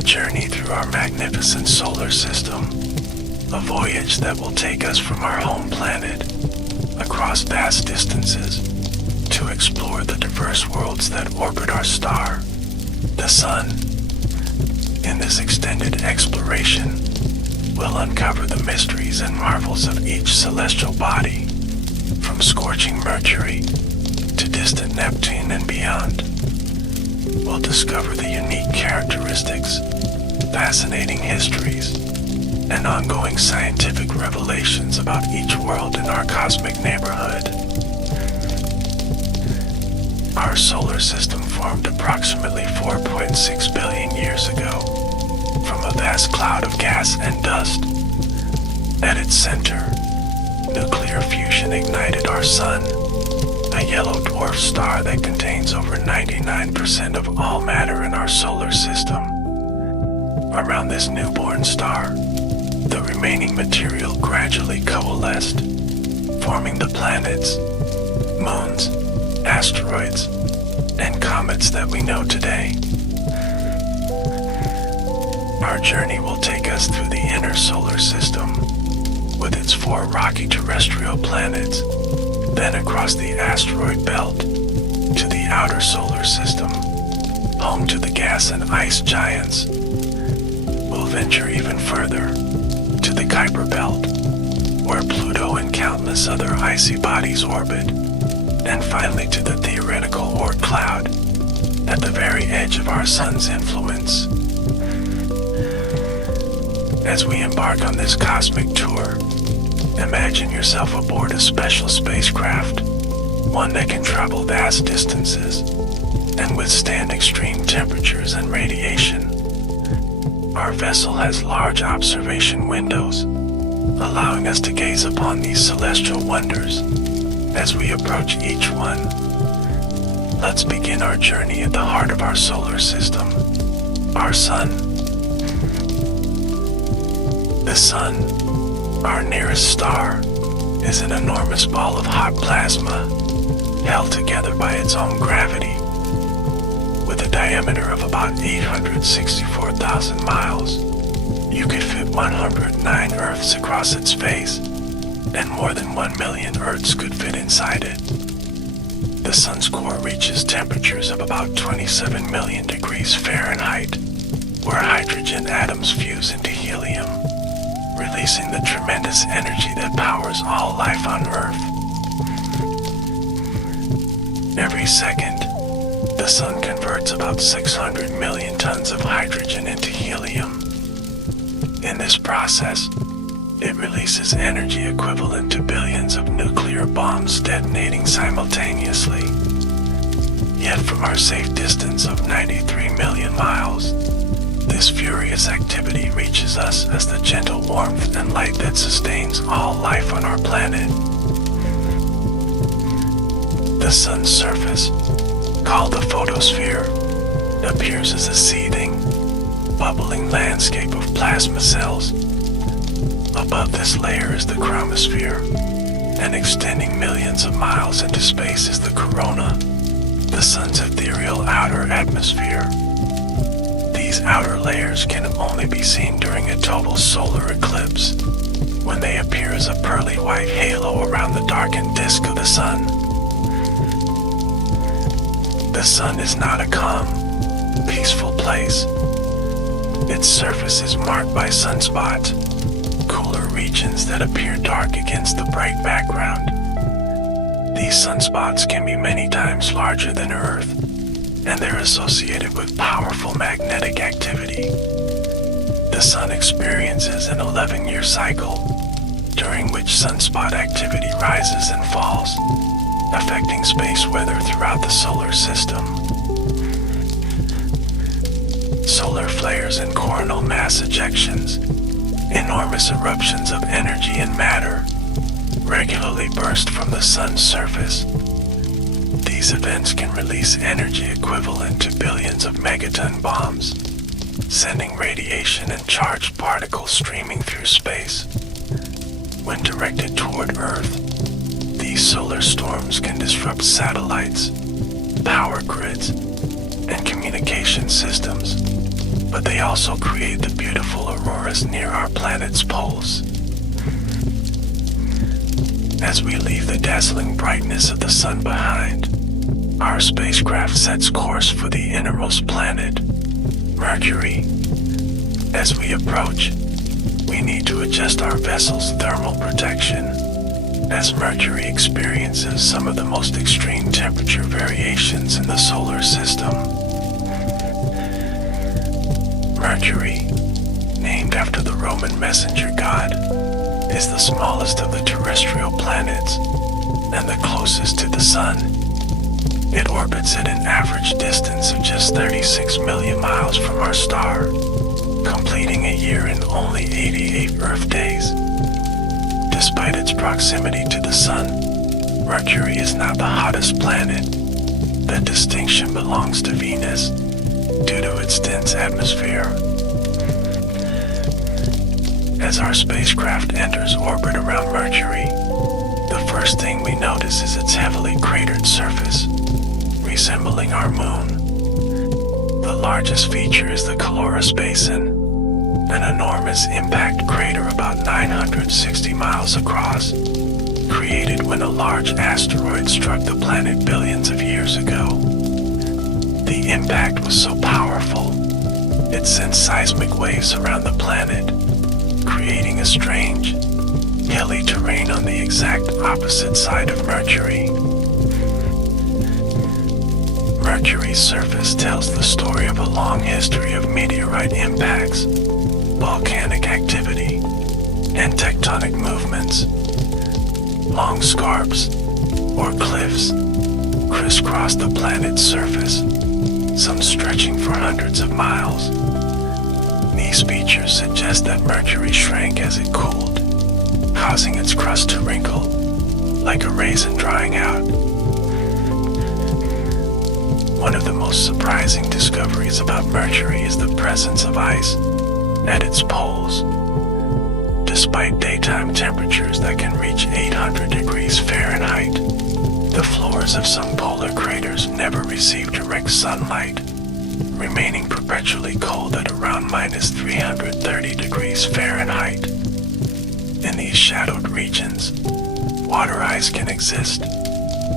a journey through our magnificent solar system, a voyage that will take us from our home planet across vast distances to explore the diverse worlds that orbit our star, the Sun. In this extended exploration, we'll uncover the mysteries and marvels of each celestial body, from scorching Mercury to distant Neptune and beyond. We'll discover the unique characteristics, fascinating histories, and ongoing scientific revelations about each world in our cosmic neighborhood. Our solar system formed approximately 4.6 billion years ago from a vast cloud of gas and dust. At its center, nuclear fusion ignited our Sun, a yellow dwarf star that contains over 99% of all matter in our solar system. Around this newborn star, the remaining material gradually coalesced, forming the planets, moons, asteroids, and comets that we know today. Our journey will take us through the inner solar system, with its 4 rocky terrestrial planets, then across the asteroid belt to the outer solar system, home to the gas and ice giants. We'll venture even further to the Kuiper Belt, where Pluto and countless other icy bodies orbit, and finally to the theoretical Oort cloud, at the very edge of our Sun's influence. As we embark on this cosmic tour, imagine yourself aboard a special spacecraft, one that can travel vast distances and withstand extreme temperatures and radiation. Our vessel has large observation windows, allowing us to gaze upon these celestial wonders. As we approach each one, let's begin our journey at the heart of our solar system, our Sun. The Sun, our nearest star, is an enormous ball of hot plasma, held together by its own gravity. With a diameter of about 864,000 miles, you could fit 109 Earths across its face, and more than 1 million Earths could fit inside it. The Sun's core reaches temperatures of about 27 million degrees Fahrenheit, where hydrogen atoms fuse into helium, releasing the tremendous energy that powers all life on Earth. Every second, the Sun converts about 600 million tons of hydrogen into helium. In this process, it releases energy equivalent to billions of nuclear bombs detonating simultaneously. Yet from our safe distance of 93 million miles, this furious activity reaches us as the gentle warmth and light that sustains all life on our planet. The Sun's surface, called the photosphere, appears as a seething, bubbling landscape of plasma cells. Above this layer is the chromosphere, and extending millions of miles into space is the corona, the Sun's ethereal outer atmosphere. These outer layers can only be seen during a total solar eclipse, when they appear as a pearly white halo around the darkened disk of the Sun. The Sun is not a calm, peaceful place. Its surface is marked by sunspots, cooler regions that appear dark against the bright background. These sunspots can be many times larger than Earth, and they're associated with powerful magnetic activity. The Sun experiences an 11-year cycle, during which sunspot activity rises and falls, affecting space weather throughout the solar system. Solar flares and coronal mass ejections, enormous eruptions of energy and matter, regularly burst from the Sun's surface. These events can release energy equivalent to billions of megaton bombs, sending radiation and charged particles streaming through space. When directed toward Earth, these solar storms can disrupt satellites, power grids, and communication systems, but but they also create the beautiful auroras near our planet's poles. As we leave the dazzling brightness of the sun behind, our spacecraft sets course for the innermost planet, Mercury. As we approach, we need to adjust our vessel's thermal protection, as Mercury experiences some of the most extreme temperature variations in the solar system. Mercury, named after the Roman messenger god, is the smallest of the terrestrial planets and the closest to the Sun. It orbits at an average distance of just 36 million miles from our star, completing a year in only 88 Earth days. Despite its proximity to the Sun, Mercury is not the hottest planet. That distinction belongs to Venus due to its dense atmosphere. As our spacecraft enters orbit around Mercury, the first thing we notice is its heavily cratered surface, resembling our moon. The largest feature is the Caloris Basin, an enormous impact crater about 960 miles across, created when a large asteroid struck the planet billions of years ago. The impact was so powerful, it sent seismic waves around the planet, creating a strange, hilly terrain on the exact opposite side of Mercury. Mercury's surface tells the story of a long history of meteorite impacts, volcanic activity, and tectonic movements. Long scarps, or cliffs, crisscross the planet's surface, some stretching for hundreds of miles. These features suggest that Mercury shrank as it cooled, causing its crust to wrinkle, like a raisin drying out. One of the most surprising discoveries about Mercury is the presence of ice at its poles. Despite daytime temperatures that can reach 800 degrees Fahrenheit, the floors of some polar craters never receive direct sunlight, remaining perpetually cold at around minus 330 degrees Fahrenheit. In these shadowed regions, water ice can exist,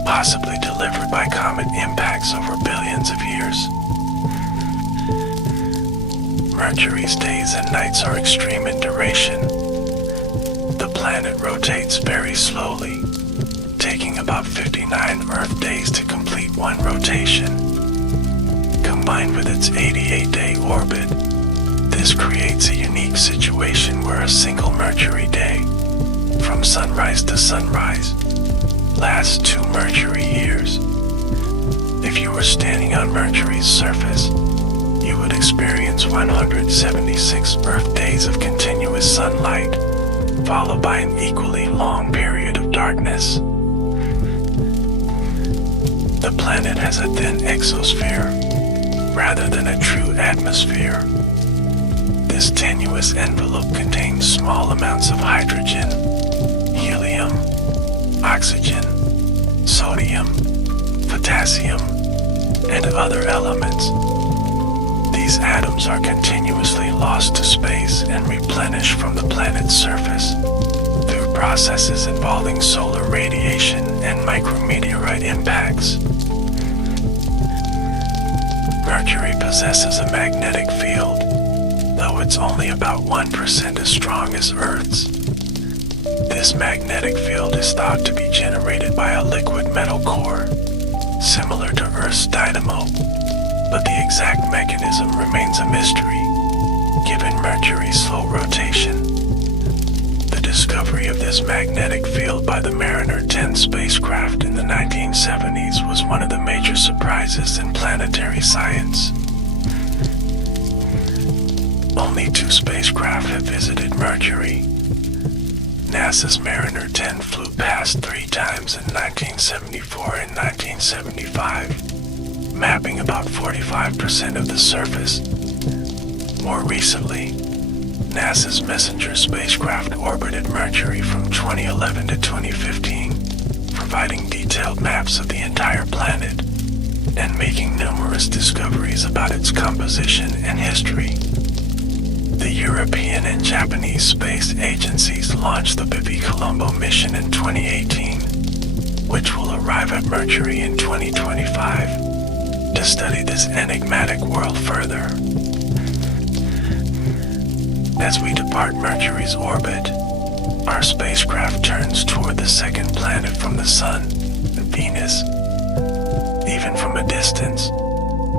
possibly delivered by comet impacts over billions of years. Mercury's days and nights are extreme in duration. The planet rotates very slowly, taking about 59 Earth days to complete one rotation. Combined with its 88-day orbit, this creates a unique situation where a single Mercury day, from sunrise to sunrise, lasts 2 Mercury years. If you were standing on Mercury's surface, you would experience 176 Earth days of continuous sunlight, followed by an equally long period of darkness. The planet has a thin exosphere, rather than a true atmosphere. This tenuous envelope contains small amounts of hydrogen, helium, oxygen, sodium, potassium, and other elements. These atoms are continuously lost to space and replenished from the planet's surface through processes involving solar radiation and micrometeorite impacts. Mercury possesses a magnetic field, though it's only about 1% as strong as Earth's. This magnetic field is thought to be generated by a liquid metal core, similar to Earth's dynamo, but the exact mechanism remains a mystery, given Mercury's slow rotation. The discovery of this magnetic field by the Mariner 10 spacecraft in the 1970s was one of the major surprises in planetary science. Only 2 spacecraft have visited Mercury. NASA's Mariner 10 flew past 3 times in 1974 and 1975, mapping about 45% of the surface. More recently, NASA's Messenger spacecraft orbited Mercury from 2011 to 2015, providing detailed maps of the entire planet. and making numerous discoveries about its composition and history. The European and Japanese space agencies launched the Colombo mission in 2018, which will arrive at Mercury in 2025 to study this enigmatic world further. As we depart Mercury's orbit, our spacecraft turns toward the second planet from the Sun, Venus. Even from a distance,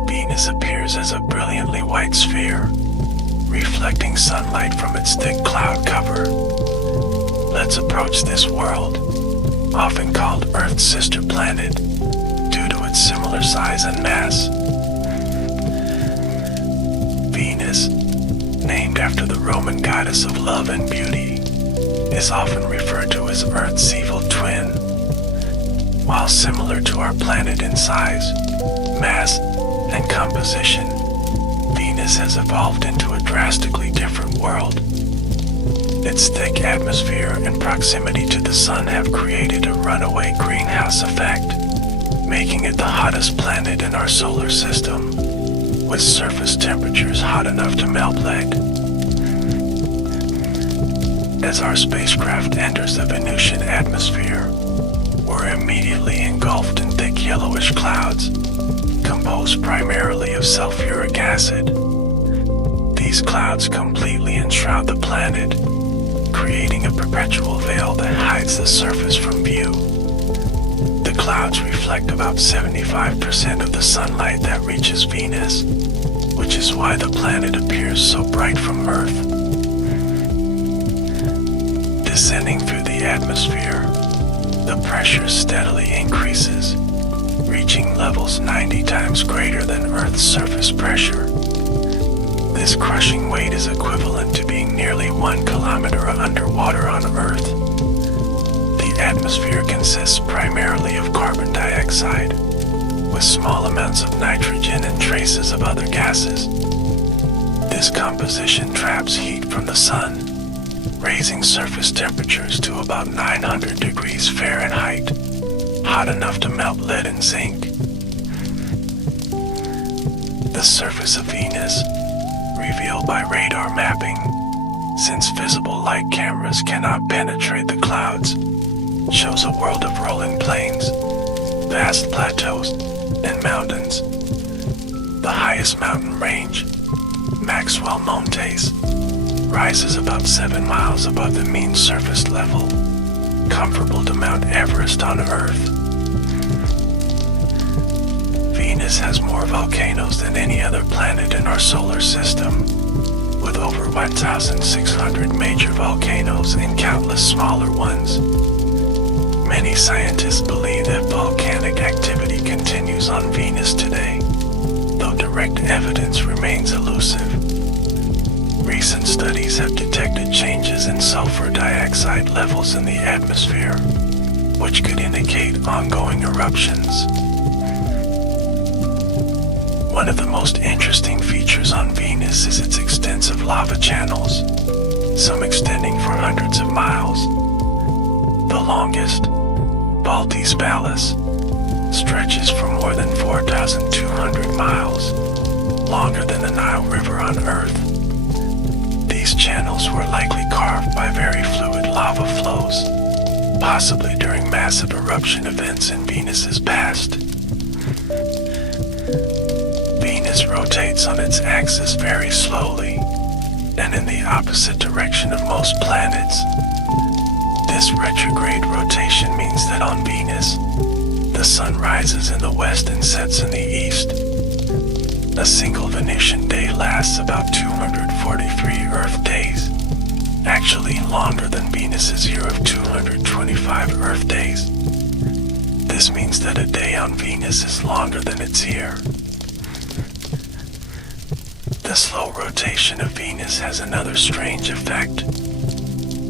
Venus appears as a brilliantly white sphere, reflecting sunlight from its thick cloud cover. Let's approach this world, often called Earth's sister planet, due to its similar size and mass. Venus, named after the Roman goddess of love and beauty, is often referred to as Earth's evil twin. While similar to our planet in size, mass, and composition, Venus has evolved into a drastically different world. Its thick atmosphere and proximity to the sun have created a runaway greenhouse effect, making it the hottest planet in our solar system, with surface temperatures hot enough to melt lead. As our spacecraft enters the Venusian atmosphere, we're immediately engulfed in thick yellowish clouds, composed primarily of sulfuric acid. These clouds completely enshroud the planet, creating a perpetual veil that hides the surface from view. The clouds reflect about 75% of the sunlight that reaches Venus, which is why the planet appears so bright from Earth. Descending through the atmosphere, the pressure steadily increases, reaching levels 90 times greater than Earth's surface pressure. This crushing weight is equivalent to being nearly 1 kilometer underwater on Earth. The atmosphere consists primarily of carbon dioxide, with small amounts of nitrogen and traces of other gases. This composition traps heat from the sun, raising surface temperatures to about 900 degrees Fahrenheit, hot enough to melt lead and zinc. The surface of Venus, revealed by radar mapping, since visible light cameras cannot penetrate the clouds, shows a world of rolling plains, vast plateaus, and mountains. The highest mountain range, Maxwell Montes, rises about 7 miles above the mean surface level, comparable to Mount Everest on Earth. Venus has more volcanoes than any other planet in our solar system, with over 1,600 major volcanoes and countless smaller ones. Many scientists believe that volcanic activity continues on Venus today, though direct evidence remains elusive. Recent studies have detected changes in sulfur dioxide levels in the atmosphere, which could indicate ongoing eruptions. One of the most interesting features on Venus is its extensive lava channels, some extending for hundreds of miles. The longest, Baltes Palus, stretches for more than 4,200 miles, longer than the Nile River on Earth. These channels were likely carved by very fluid lava flows, possibly during massive eruption events in Venus's past. Venus rotates on its axis very slowly, and in the opposite direction of most planets. This retrograde rotation means that on Venus, the sun rises in the west and sets in the east. A single Venusian day lasts about 243 Earth days, actually longer than Venus's year of 225 Earth days. This means that a day on Venus is longer than its year. The slow rotation of Venus has another strange effect.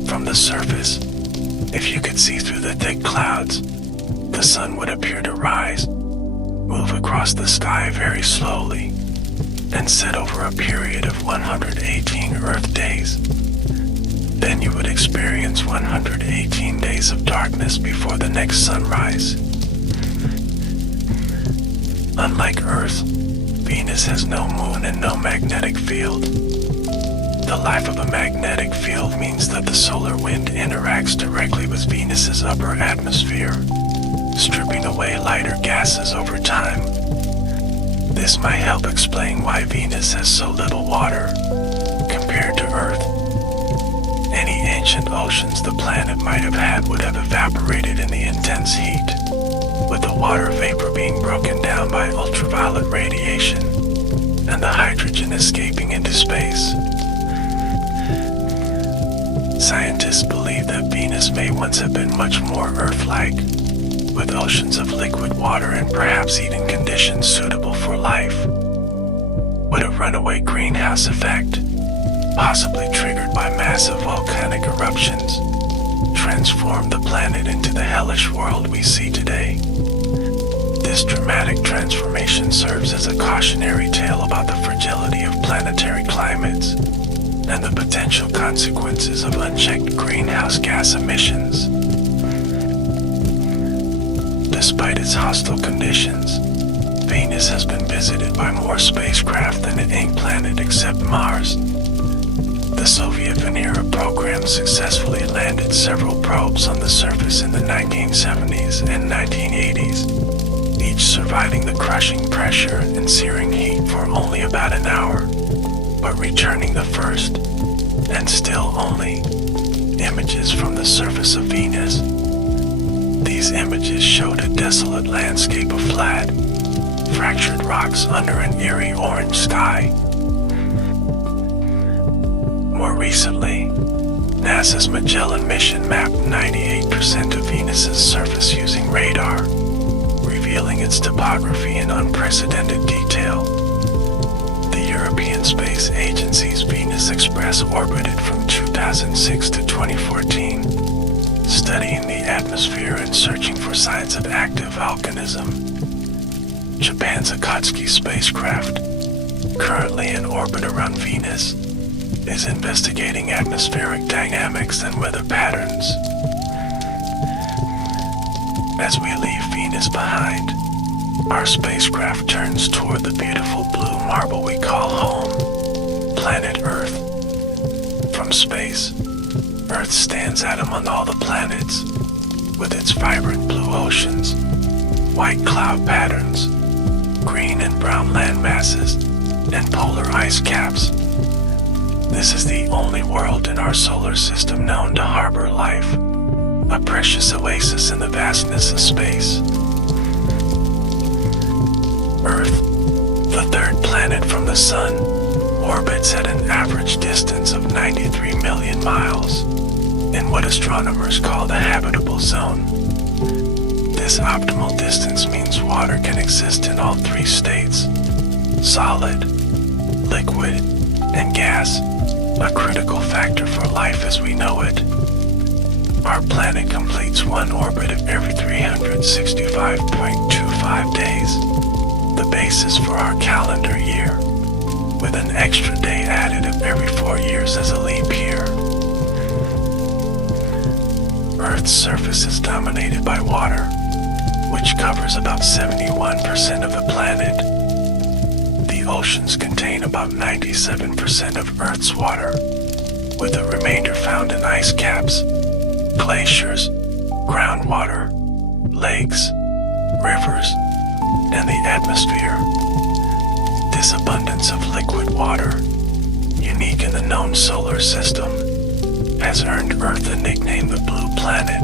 From the surface, if you could see through the thick clouds, the sun would appear to rise, move across the sky very slowly, and set over a period of 118 Earth days. Then you would experience 118 days of darkness before the next sunrise. Unlike Earth, Venus has no moon and no magnetic field. The life of a magnetic field means that the solar wind interacts directly with Venus's upper atmosphere, stripping away lighter gases over time. This might help explain why Venus has so little water compared to Earth. Any ancient oceans the planet might have had would have evaporated in the intense heat, with the water vapor being broken down by ultraviolet radiation and the hydrogen escaping into space. Scientists believe that Venus may once have been much more Earth-like, with oceans of liquid water and perhaps even conditions suitable for life. Would a runaway greenhouse effect, possibly triggered by massive volcanic eruptions, transform the planet into the hellish world we see today? This dramatic transformation serves as a cautionary tale about the fragility of planetary climates and the potential consequences of unchecked greenhouse gas emissions. Despite its hostile conditions, Venus has been visited by more spacecraft than any planet except Mars. The Soviet Venera program successfully landed several probes on the surface in the 1970s and 1980s, each surviving the crushing pressure and searing heat for only about an hour, but returning the first, and still only, images from the surface of Venus. These images showed a desolate landscape of flat, fractured rocks under an eerie orange sky. More recently, NASA's Magellan mission mapped 98% of Venus's surface using radar, revealing its topography in unprecedented detail. The European Space Agency's Venus Express orbited from 2006 to 2014, studying the atmosphere and searching for signs of active volcanism. Japan's Akatsuki spacecraft, currently in orbit around Venus, is investigating atmospheric dynamics and weather patterns. As we leave Venus behind, our spacecraft turns toward the beautiful blue marble we call home, planet Earth. From space, Earth stands out among all the planets, with its vibrant blue oceans, white cloud patterns, green and brown land masses, and polar ice caps. This is the only world in our solar system known to harbor life, a precious oasis in the vastness of space. Earth, the third planet from the Sun, orbits at an average distance of 93 million miles in what astronomers call the habitable zone. This optimal distance means water can exist in all three states: solid, liquid, and gas, a critical factor for life as we know it. Our planet completes one orbit every 365.25 days, the basis for our calendar year, with an extra day added every 4 years as a leap year. Earth's surface is dominated by water, which covers about 71% of the planet. The oceans contain about 97% of Earth's water, with the remainder found in ice caps, glaciers, groundwater, lakes, rivers, and the atmosphere. This abundance of liquid water, unique in the known solar system, has earned Earth the nickname the Blue Planet.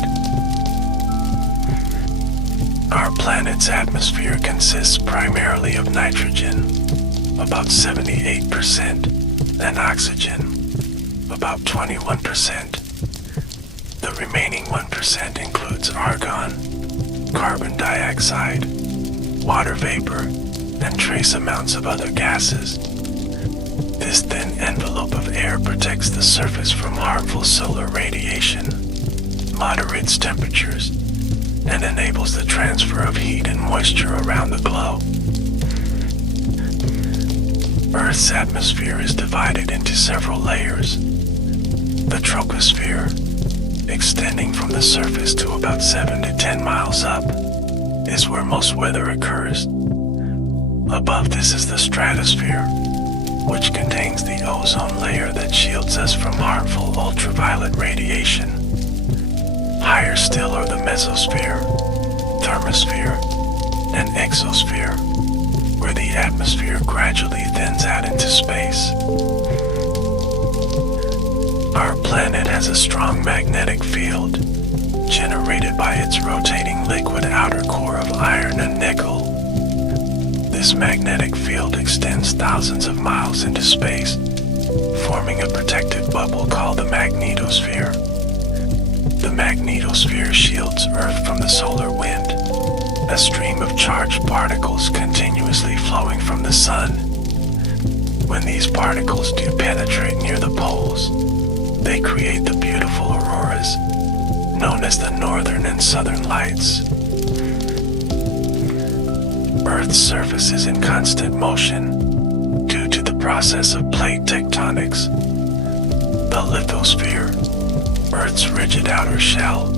Our planet's atmosphere consists primarily of nitrogen, about 78%, and oxygen, about 21%. The remaining 1% includes argon, carbon dioxide, water vapor, and trace amounts of other gases. This thin envelope of air protects the surface from harmful solar radiation, moderates temperatures, and enables the transfer of heat and moisture around the globe. Earth's atmosphere is divided into several layers. The troposphere, extending from the surface to about 7 to 10 miles up, is where most weather occurs, Above this is the stratosphere, which contains the ozone layer that shields us from harmful ultraviolet radiation. Higher still are the mesosphere, thermosphere, and exosphere, where the atmosphere gradually thins out into space. Our planet has a strong magnetic field, generated by its rotating liquid outer core of iron and nickel. This magnetic field extends thousands of miles into space, forming a protective bubble called the magnetosphere. The magnetosphere shields Earth from the solar wind, a stream of charged particles continuously flowing from the sun. When these particles do penetrate near the poles, they create the beautiful auroras, known as the northern and southern lights. Earth's surface is in constant motion due to the process of plate tectonics. The lithosphere, Earth's rigid outer shell,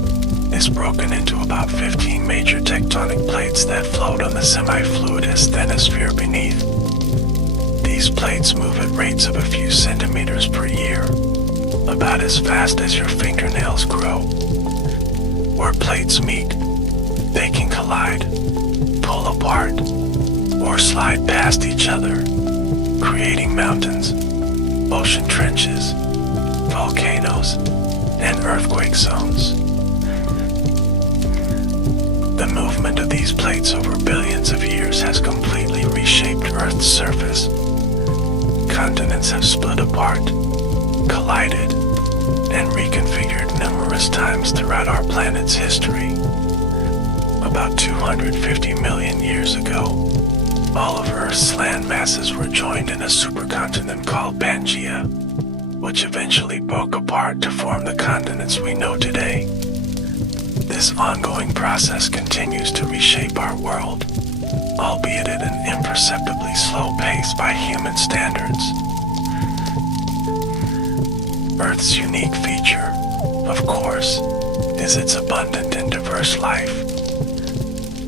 is broken into about 15 major tectonic plates that float on the semi-fluid asthenosphere beneath. These plates move at rates of a few centimeters per year, about as fast as your fingernails grow. Where plates meet, they can collide, pull apart, or slide past each other, creating mountains, ocean trenches, volcanoes, and earthquake zones. The movement of these plates over billions of years has completely reshaped Earth's surface. Continents have split apart, collided, and reconfigured numerous times throughout our planet's history. About 250 million years ago, all of Earth's land masses were joined in a supercontinent called Pangaea, which eventually broke apart to form the continents we know today. This ongoing process continues to reshape our world, albeit at an imperceptibly slow pace by human standards. Earth's unique feature, of course, is its abundant and diverse life.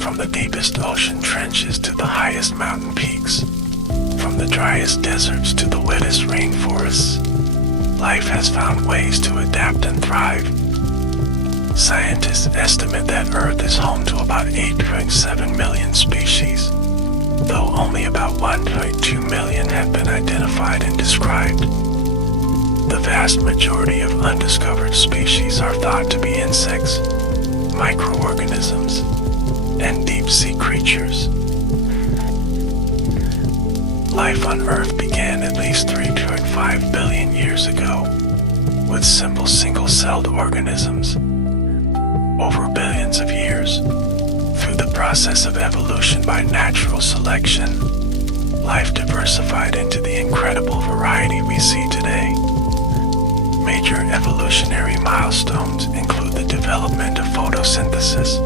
From the deepest ocean trenches to the highest mountain peaks, from the driest deserts to the wettest rainforests, life has found ways to adapt and thrive. Scientists estimate that Earth is home to about 8.7 million species, though only about 1.2 million have been identified and described. The vast majority of undiscovered species are thought to be insects, microorganisms, and deep-sea creatures. Life on Earth began at least 3.5 billion years ago, with simple single-celled organisms. Over billions of years, through the process of evolution by natural selection, life diversified into the incredible variety we see today. Major evolutionary milestones include the development of photosynthesis,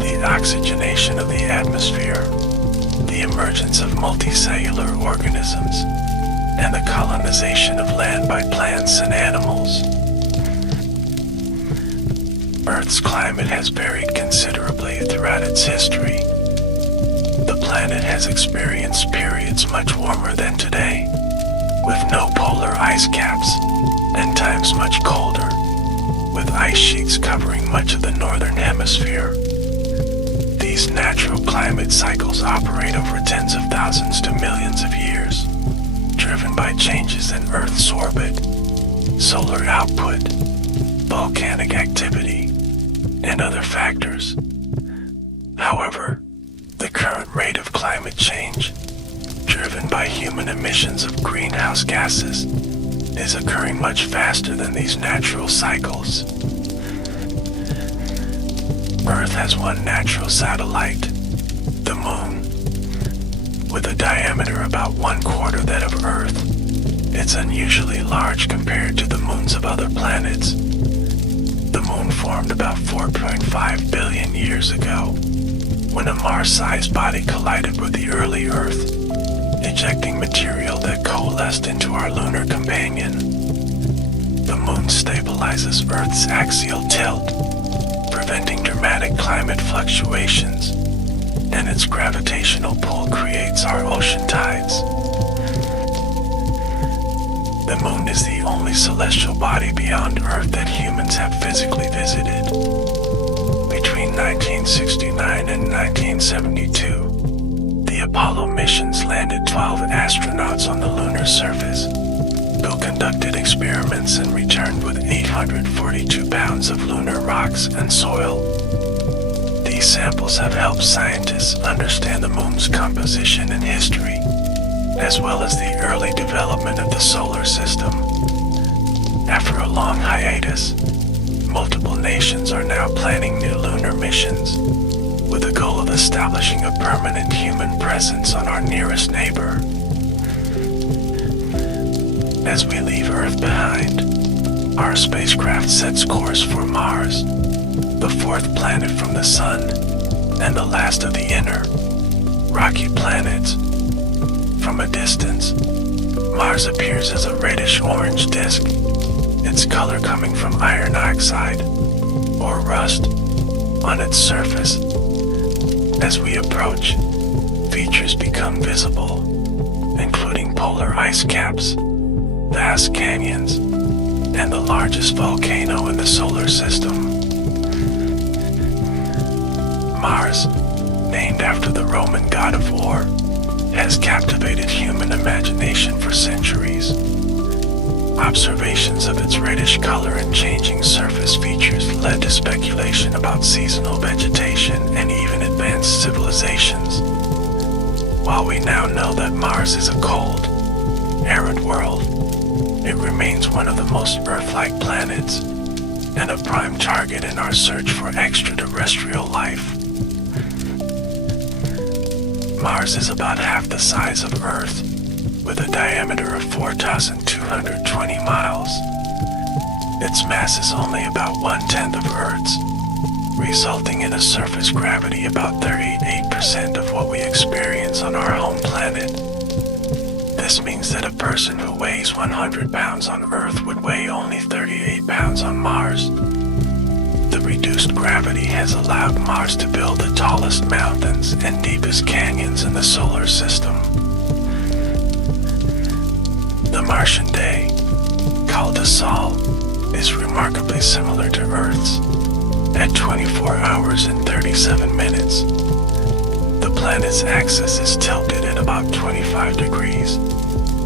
the oxygenation of the atmosphere, the emergence of multicellular organisms, and the colonization of land by plants and animals. Earth's climate has varied considerably throughout its history. The planet has experienced periods much warmer than today, with no polar ice caps, and times much colder, with ice sheets covering much of the northern hemisphere. These natural climate cycles operate over tens of thousands to millions of years, driven by changes in Earth's orbit, solar output, volcanic activity, and other factors. However, the current rate of climate change, driven by human emissions of greenhouse gases, is occurring much faster than these natural cycles. Earth has one natural satellite, the Moon. With a diameter about 1/4 that of Earth, it's unusually large compared to the moons of other planets. The Moon formed about 4.5 billion years ago, when a Mars-sized body collided with the early Earth, ejecting material that coalesced into our lunar companion. The Moon stabilizes Earth's axial tilt, preventing dramatic climate fluctuations. and its gravitational pull creates our ocean tides. The moon is the only celestial body beyond Earth that humans have physically visited. Between 1969 and 1972, the Apollo missions landed 12 astronauts on the lunar surface, who conducted experiments and returned with 842 pounds of lunar rocks and soil. These samples have helped scientists understand the moon's composition and history, as well as the early development of the solar system. After a long hiatus, multiple nations are now planning new lunar missions, with the goal of establishing a permanent human presence on our nearest neighbor. As we leave Earth behind, our spacecraft sets course for Mars, the fourth planet from the Sun, and the last of the inner, rocky planets. From a distance, Mars appears as a reddish-orange disk, its color coming from iron oxide, or rust, on its surface. As we approach, features become visible, including polar ice caps, vast canyons, and the largest volcano in the solar system. Mars, named after the Roman god of war, has captivated human imagination for centuries. Observations of its reddish color and changing surface features led to speculation about seasonal vegetation and even advanced civilizations. While we now know that Mars is a cold, arid world, it remains one of the most Earth-like planets and a prime target in our search for extraterrestrial life. Mars is about half the size of Earth, with a diameter of 4,220 miles. Its mass is only about 1/10 of Earth's, resulting in a surface gravity about 38% of what we experience on our home planet. This means that a person who weighs 100 pounds on Earth would weigh only 38 pounds on Mars. The reduced gravity has allowed Mars to build the tallest mountains and deepest canyons in the solar system. The Martian day, called the Sol, is remarkably similar to Earth's, at 24 hours and 37 minutes. The planet's axis is tilted at about 25 degrees,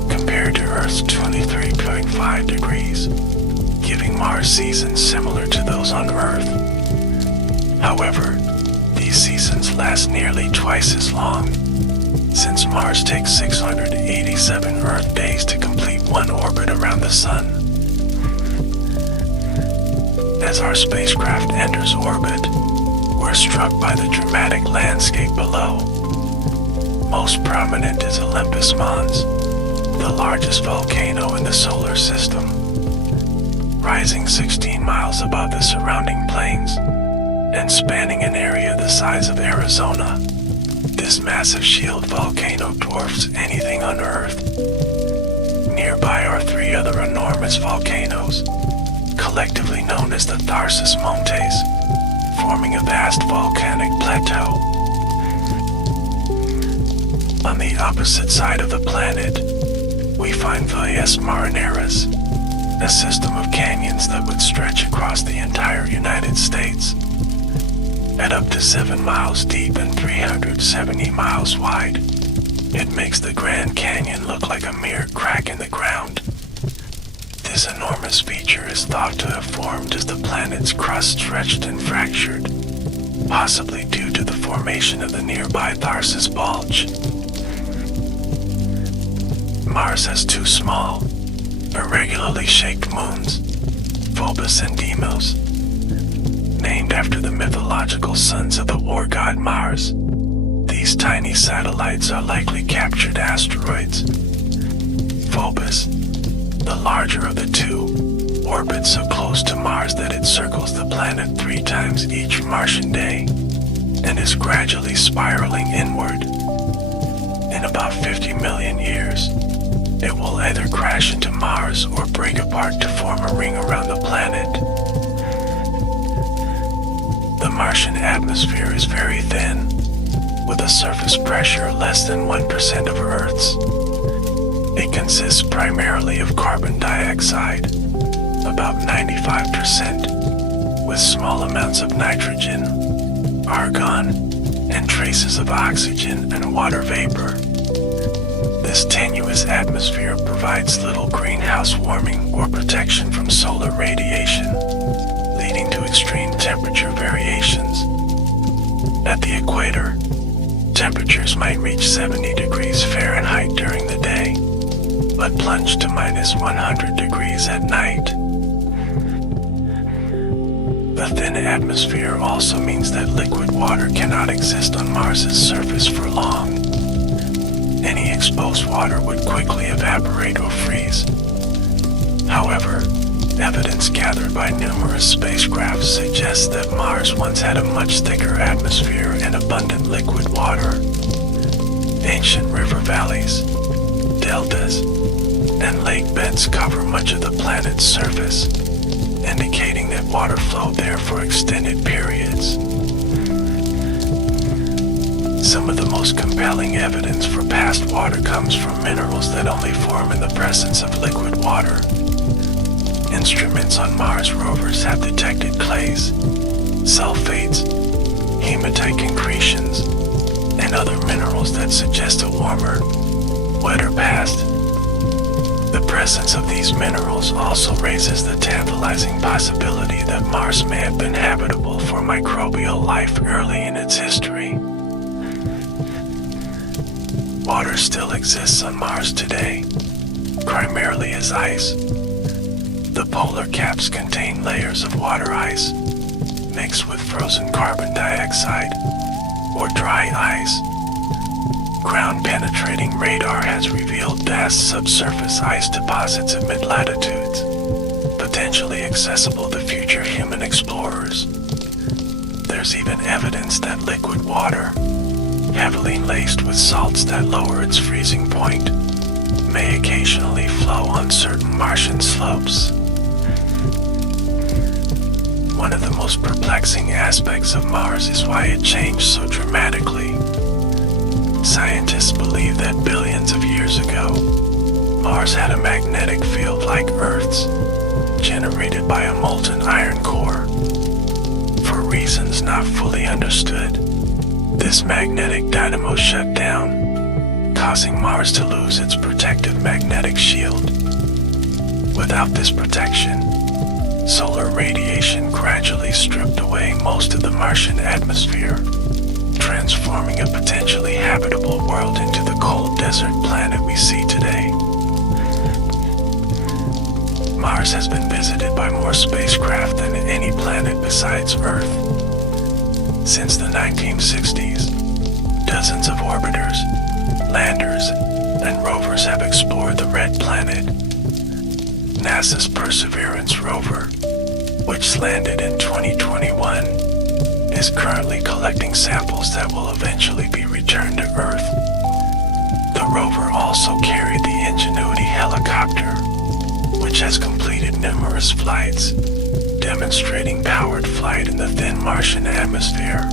compared to Earth's 23.5 degrees, giving Mars seasons similar to those on Earth. However, these seasons last nearly twice as long, since Mars takes 687 Earth days to complete one orbit around the Sun. As our spacecraft enters orbit, we're struck by the dramatic landscape below. Most prominent is Olympus Mons, the largest volcano in the solar system. Rising 16 miles above the surrounding plains and spanning an area the size of Arizona, this massive shield volcano dwarfs anything on Earth. Nearby are three other enormous volcanoes, collectively known as the Tharsis Montes, forming a vast volcanic plateau. On the opposite side of the planet, we find Valles Marineris, a system of canyons that would stretch across the entire United States. At up to 7 miles deep and 370 miles wide, it makes the Grand Canyon look like a mere crack in the ground. This enormous feature is thought to have formed as the planet's crust stretched and fractured, possibly due to the formation of the nearby Tharsis Bulge. Mars has two small, irregularly shaped moons, Phobos and Deimos, named after the mythological sons of the war god Mars. These tiny satellites are likely captured asteroids. Phobos, the larger of the two, orbits so close to Mars that it circles the planet 3 times each Martian day and is gradually spiraling inward. In about 50 million years, it will either crash into Mars or break apart to form a ring around the planet. The Martian atmosphere is very thin, with a surface pressure less than 1% of Earth's. It consists primarily of carbon dioxide, about 95%, with small amounts of nitrogen, argon, and traces of oxygen and water vapor. This tenuous atmosphere provides little greenhouse warming or protection from solar radiation, leading to extreme temperature variations. At the equator, temperatures might reach 70 degrees Fahrenheit during the day, but plunge to minus 100 degrees at night. The thin atmosphere also means that liquid water cannot exist on Mars's surface for long. Any exposed water would quickly evaporate or freeze. However, evidence gathered by numerous spacecraft suggests that Mars once had a much thicker atmosphere and abundant liquid water. Ancient river valleys, deltas, and lake beds cover much of the planet's surface, indicating that water flowed there for extended periods. Some of the most compelling evidence for past water comes from minerals that only form in the presence of liquid water. Instruments on Mars rovers have detected clays, sulfates, hematite concretions, and other minerals that suggest a warmer, wetter past. The presence of these minerals also raises the tantalizing possibility that Mars may have been habitable for microbial life early in its history. Water still exists on Mars today, primarily as ice. The polar caps contain layers of water ice, mixed with frozen carbon dioxide, or dry ice. Ground-penetrating radar has revealed vast subsurface ice deposits at mid-latitudes, potentially accessible to future human explorers. There's even evidence that liquid water, heavily laced with salts that lower its freezing point, may occasionally flow on certain Martian slopes. One of the most perplexing aspects of Mars is why it changed so dramatically. Scientists believe that billions of years ago, Mars had a magnetic field like Earth's, generated by a molten iron core. For reasons not fully understood, this magnetic dynamo shut down, causing Mars to lose its protective magnetic shield. Without this protection, solar radiation gradually stripped away most of the Martian atmosphere, transforming a potentially habitable world into the cold desert planet we see today. Mars has been visited by more spacecraft than any planet besides Earth. Since the 1960s, dozens of orbiters, landers, and rovers have explored the Red Planet. NASA's Perseverance rover, which landed in 2021, is currently collecting samples that will eventually be returned to Earth. The rover also carried the Ingenuity helicopter, which has completed numerous flights, demonstrating powered flight in the thin Martian atmosphere.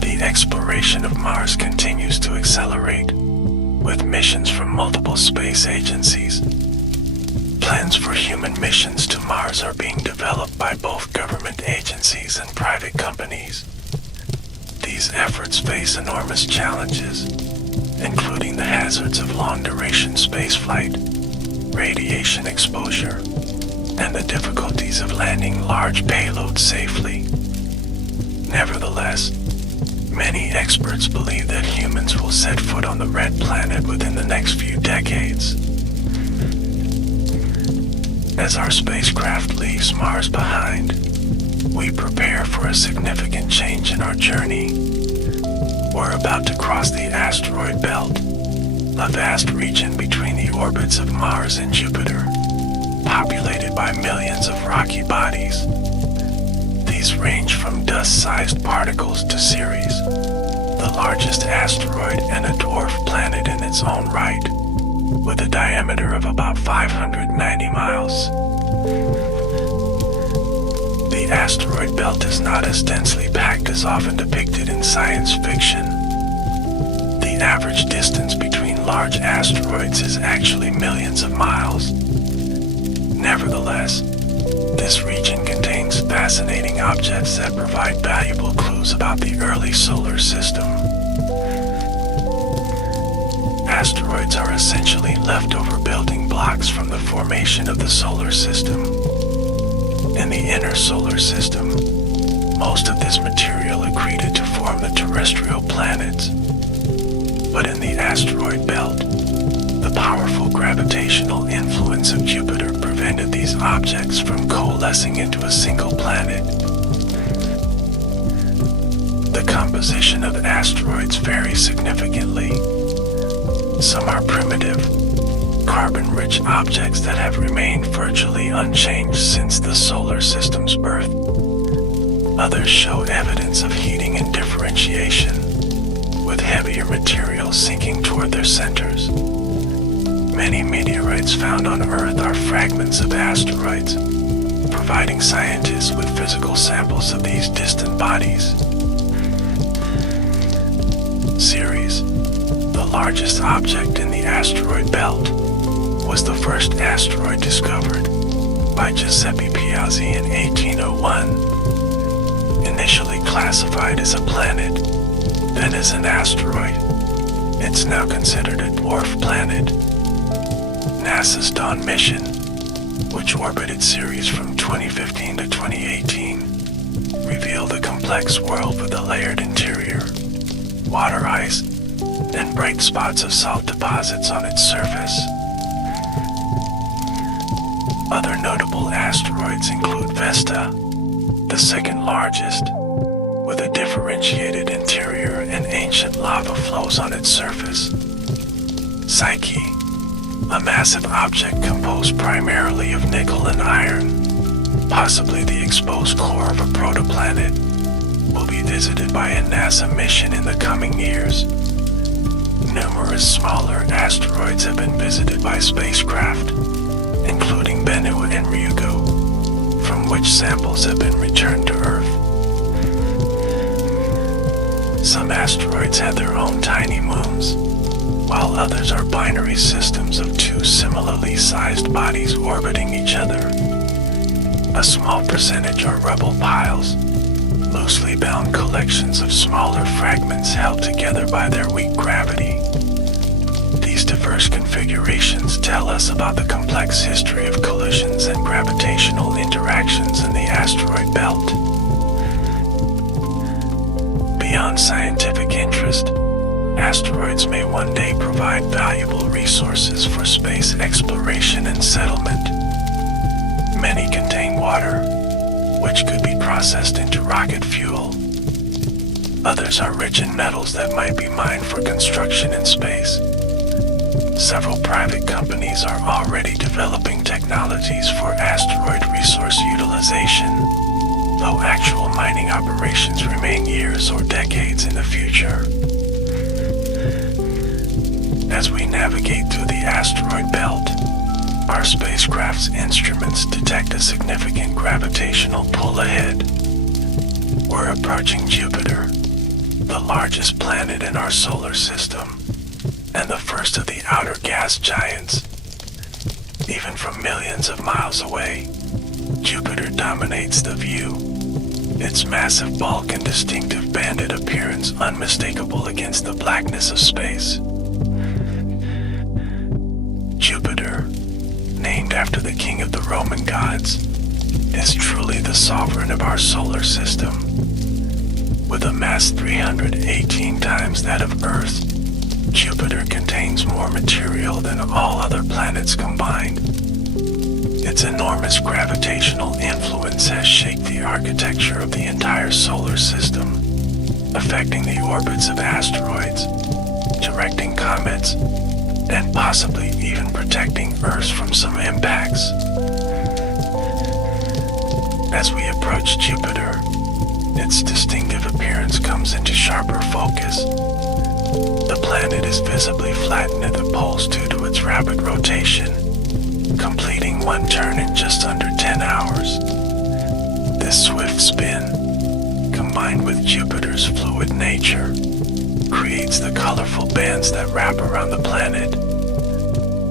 The exploration of Mars continues to accelerate, with missions from multiple space agencies. Plans for human missions to Mars are being developed by both government agencies and private companies. These efforts face enormous challenges, including the hazards of long-duration spaceflight, radiation exposure, and the difficulties of landing large payloads safely. Nevertheless, many experts believe that humans will set foot on the Red Planet within the next few decades. As our spacecraft leaves Mars behind, we prepare for a significant change in our journey. We're about to cross the asteroid belt, a vast region between the orbits of Mars and Jupiter, populated by millions of rocky bodies. These range from dust-sized particles to Ceres, the largest asteroid and a dwarf planet in its own right, with a diameter of about 590 miles. The asteroid belt is not as densely packed as often depicted in science fiction. The average distance between large asteroids is actually millions of miles. Nevertheless, this region contains fascinating objects that provide valuable clues about the early solar system. Asteroids are essentially leftover building blocks from the formation of the solar system. In the inner solar system, most of this material accreted to form the terrestrial planets. But in the asteroid belt, the powerful gravitational influence of Jupiter prevented these objects from coalescing into a single planet. The composition of asteroids varies significantly. Some are primitive, carbon-rich objects that have remained virtually unchanged since the solar system's birth. Others show evidence of heating and differentiation, with heavier materials sinking toward their centers. Many meteorites found on Earth are fragments of asteroids, providing scientists with physical samples of these distant bodies. Ceres, the largest object in the asteroid belt, was the first asteroid discovered by Giuseppe Piazzi in 1801. Initially classified as a planet, then as an asteroid, it's now considered a dwarf planet. NASA's Dawn mission, which orbited Ceres from 2015 to 2018, revealed a complex world with a layered interior, water ice, and bright spots of salt deposits on its surface. Other notable asteroids include Vesta, the second largest, with a differentiated interior and ancient lava flows on its surface. Psyche, a massive object composed primarily of nickel and iron, possibly the exposed core of a protoplanet, will be visited by a NASA mission in the coming years. Numerous smaller asteroids have been visited by spacecraft, including Bennu and Ryugu, from which samples have been returned to Earth. Some asteroids have their own tiny moons, while others are binary systems of two similarly sized bodies orbiting each other. A small percentage are rubble piles, loosely bound collections of smaller fragments held together by their weak gravity. These diverse configurations tell us about the complex history of collisions and gravitational interactions in the asteroid belt. Beyond scientific interest, asteroids may one day provide valuable resources for space exploration and settlement. Many contain water, which could be processed into rocket fuel. Others are rich in metals that might be mined for construction in space. Several private companies are already developing technologies for asteroid resource utilization, though actual mining operations remain years or decades in the future. As we navigate through the asteroid belt, our spacecraft's instruments detect a significant gravitational pull ahead. We're approaching Jupiter, the largest planet in our solar system, and the first of the outer gas giants. Even from millions of miles away, Jupiter dominates the view, its massive bulk and distinctive banded appearance unmistakable against the blackness of space. Jupiter, named after the king of the Roman gods, is truly the sovereign of our solar system. With a mass 318 times that of Earth, Jupiter contains more material than all other planets combined. Its enormous gravitational influence has shaped the architecture of the entire solar system, affecting the orbits of asteroids, directing comets, and possibly even protecting Earth from some impacts. As we approach Jupiter, its distinctive appearance comes into sharper focus. The planet is visibly flattened at the poles due to its rapid rotation, completing one turn in just under 10 hours. This swift spin, combined with Jupiter's fluid nature, creates the colorful bands that wrap around the planet.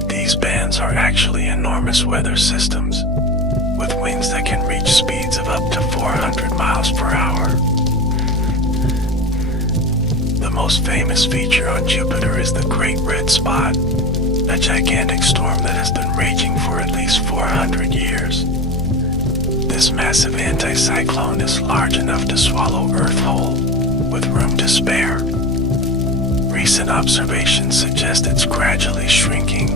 These bands are actually enormous weather systems, with winds that can reach speeds of up to 400 miles per hour. The most famous feature on Jupiter is the Great Red Spot, a gigantic storm that has been raging for at least 400 years. This massive anticyclone is large enough to swallow Earth whole, with room to spare. Recent observations suggest it's gradually shrinking,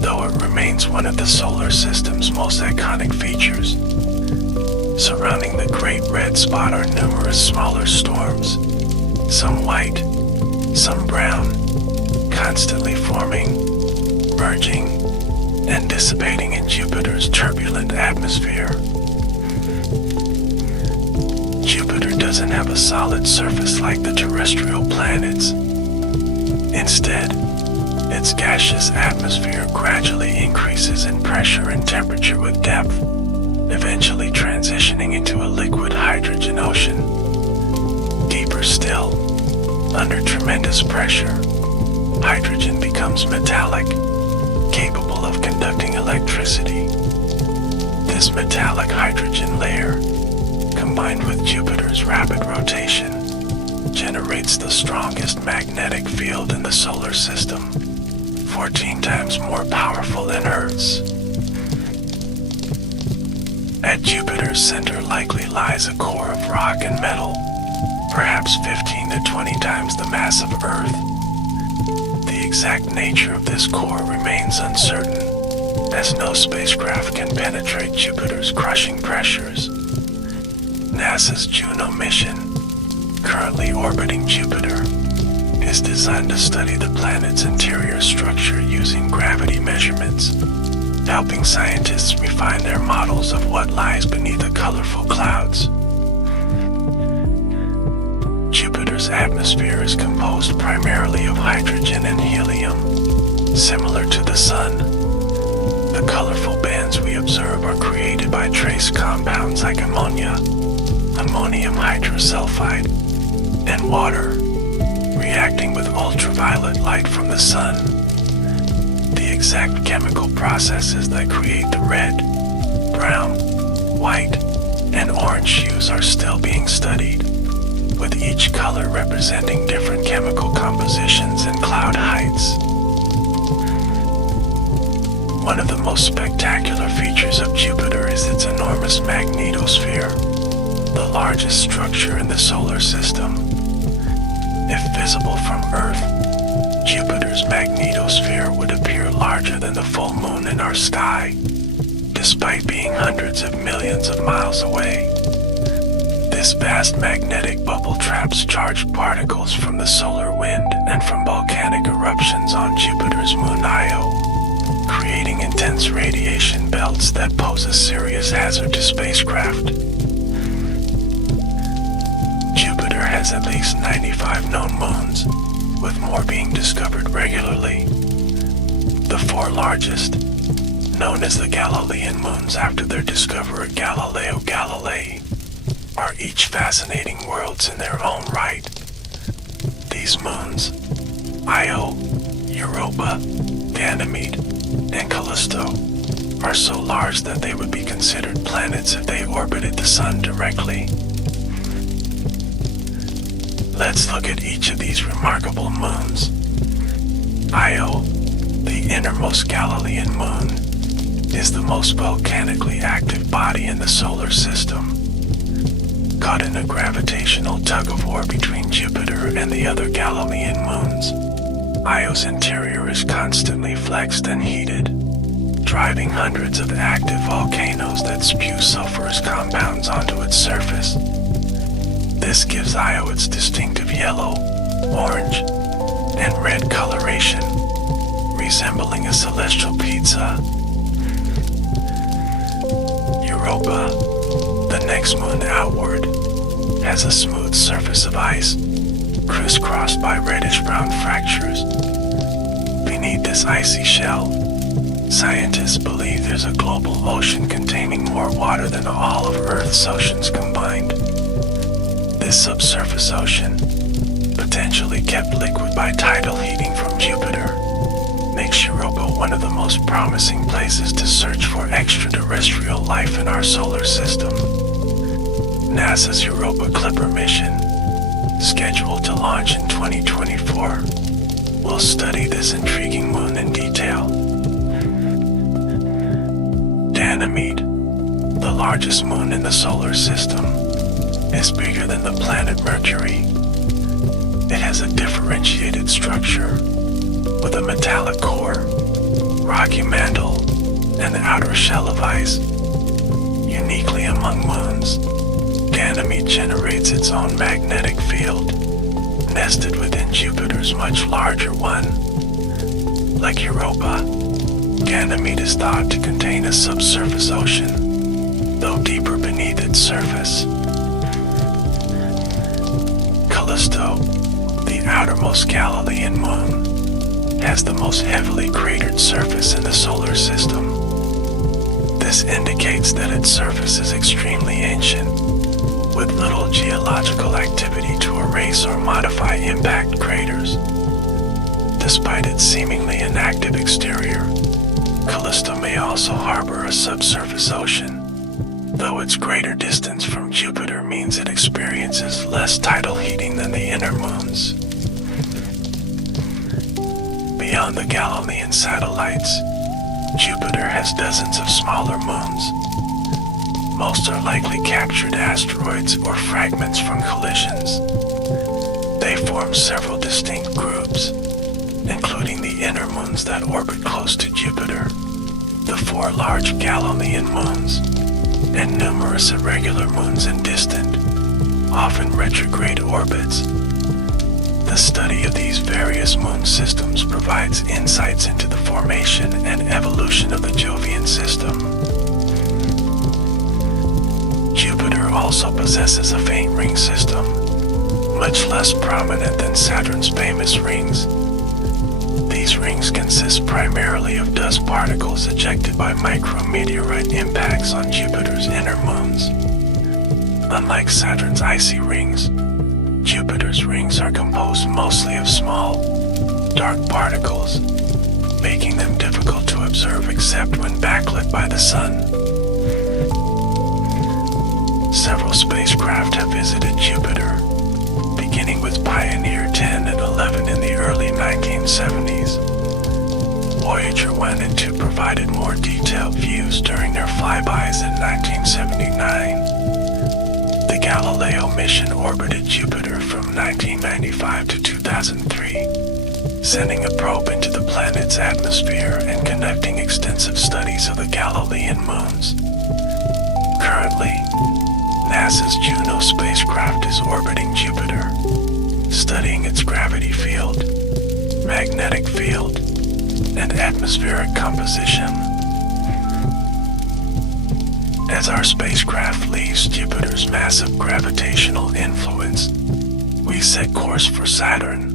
though it remains one of the solar system's most iconic features. Surrounding the Great Red Spot are numerous smaller storms, some white, some brown, constantly forming, merging, and dissipating in Jupiter's turbulent atmosphere. Jupiter doesn't have a solid surface like the terrestrial planets. Instead, its gaseous atmosphere gradually increases in pressure and temperature with depth, eventually transitioning into a liquid hydrogen ocean. Deeper still, under tremendous pressure, hydrogen becomes metallic, capable of conducting electricity. This metallic hydrogen layer, combined with Jupiter's rapid rotation, generates the strongest magnetic field in the solar system, 14 times more powerful than Earth's. At Jupiter's center likely lies a core of rock and metal, perhaps 15 to 20 times the mass of Earth. The exact nature of this core remains uncertain, as no spacecraft can penetrate Jupiter's crushing pressures. NASA's Juno mission, currently orbiting Jupiter, is designed to study the planet's interior structure using gravity measurements, helping scientists refine their models of what lies beneath the colorful clouds. Jupiter's atmosphere is composed primarily of hydrogen and helium, similar to the Sun. The colorful bands we observe are created by trace compounds like ammonia, ammonium hydrosulfide, and water, reacting with ultraviolet light from the sun. The exact chemical processes that create the red, brown, white, and orange hues are still being studied, with each color representing different chemical compositions and cloud heights. One of the most spectacular features of Jupiter is its enormous magnetosphere, the largest structure in the solar system. If visible from Earth, Jupiter's magnetosphere would appear larger than the full moon in our sky, despite being hundreds of millions of miles away. This vast magnetic bubble traps charged particles from the solar wind and from volcanic eruptions on Jupiter's moon Io, creating intense radiation belts that pose a serious hazard to spacecraft. Jupiter has at least 95 known moons, with more being discovered regularly. The four largest, known as the Galilean moons after their discoverer Galileo Galilei, are each fascinating worlds in their own right. These moons, Io, Europa, Ganymede, and Callisto, are so large that they would be considered planets if they orbited the Sun directly. Let's look at each of these remarkable moons. Io, the innermost Galilean moon, is the most volcanically active body in the solar system. Caught in a gravitational tug-of-war between Jupiter and the other Galilean moons, Io's interior is constantly flexed and heated, driving hundreds of active volcanoes that spew sulfurous compounds onto its surface. This gives Io its distinctive yellow, orange, and red coloration, resembling a celestial pizza. Europa, the next moon outward, has a smooth surface of ice, crisscrossed by reddish-brown fractures. Beneath this icy shell, Scientists believe there's a global ocean containing more water than all of Earth's oceans combined. This subsurface ocean, potentially kept liquid by tidal heating from Jupiter, makes Europa one of the most promising places to search for extraterrestrial life in our solar system. NASA's Europa Clipper mission, scheduled to launch in 2024, will study this intriguing moon in detail. Ganymede, the largest moon in the solar system, is bigger than the planet Mercury. It has a differentiated structure with a metallic core, rocky mantle, and outer shell of ice. Uniquely among moons, Ganymede generates its own magnetic field, nested within Jupiter's much larger one. Like Europa, Ganymede is thought to contain a subsurface ocean, though deeper beneath its surface. Callisto, the outermost Galilean moon, has the most heavily cratered surface in the solar system. This indicates that its surface is extremely ancient, with little geological activity to erase or modify impact craters. Despite its seemingly inactive exterior, Callisto may also harbor a subsurface ocean, though its greater distance from Jupiter means it experiences less tidal heating than the inner moons. Beyond the Galilean satellites, Jupiter has dozens of smaller moons. Most are likely captured asteroids or fragments from collisions. They form several distinct groups, including the inner moons that orbit close to Jupiter, the 4 large Galilean moons, and numerous irregular moons in distant, often retrograde orbits. The study of these various moon systems provides insights into the formation and evolution of the Jovian system. Jupiter also possesses a faint ring system, much less prominent than Saturn's famous rings. These rings consist primarily of dust particles ejected by micrometeorite impacts on Jupiter's inner moons. Unlike Saturn's icy rings, Jupiter's rings are composed mostly of small, dark particles, making them difficult to observe except when backlit by the sun. Several spacecraft have visited Jupiter, beginning with Pioneer 10 and 11 in the early 1970s. Voyager 1 and 2 provided more detailed views during their flybys in 1979. The Galileo mission orbited Jupiter from 1995 to 2003, sending a probe into the planet's atmosphere and conducting extensive studies of the Galilean moons. Currently, NASA's Juno spacecraft is orbiting Jupiter, studying its gravity field, magnetic field, and atmospheric composition. As our spacecraft leaves Jupiter's massive gravitational influence, we set course for Saturn,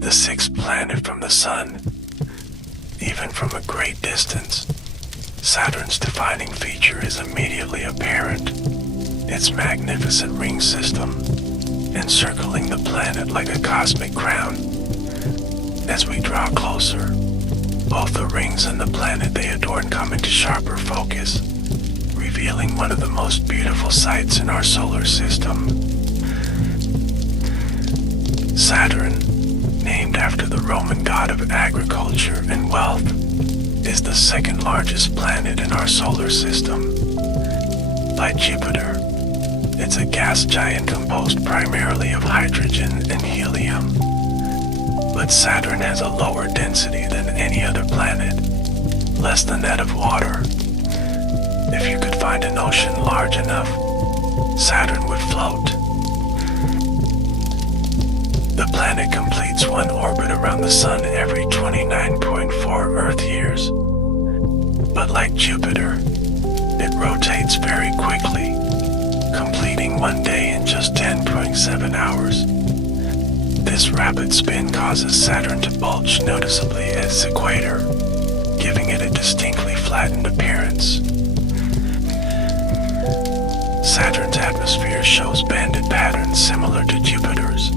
the 6th planet from the Sun. Even from a great distance, Saturn's defining feature is immediately apparent. Its magnificent ring system, encircling the planet like a cosmic crown. As we draw closer, both the rings and the planet they adorn come into sharper focus, revealing one of the most beautiful sights in our solar system. Saturn, named after the Roman god of agriculture and wealth, is the 2nd largest planet in our solar system. Like Jupiter, it's a gas giant composed primarily of hydrogen and helium. But Saturn has a lower density than any other planet, less than that of water. If you could find an ocean large enough, Saturn would float. The planet completes one orbit around the Sun every 29.4 Earth years. But like Jupiter, it rotates very quickly, completing one day in just 10.7 hours. This rapid spin causes Saturn to bulge noticeably at its equator, giving it a distinctly flattened appearance. Saturn's atmosphere shows banded patterns similar to Jupiter's,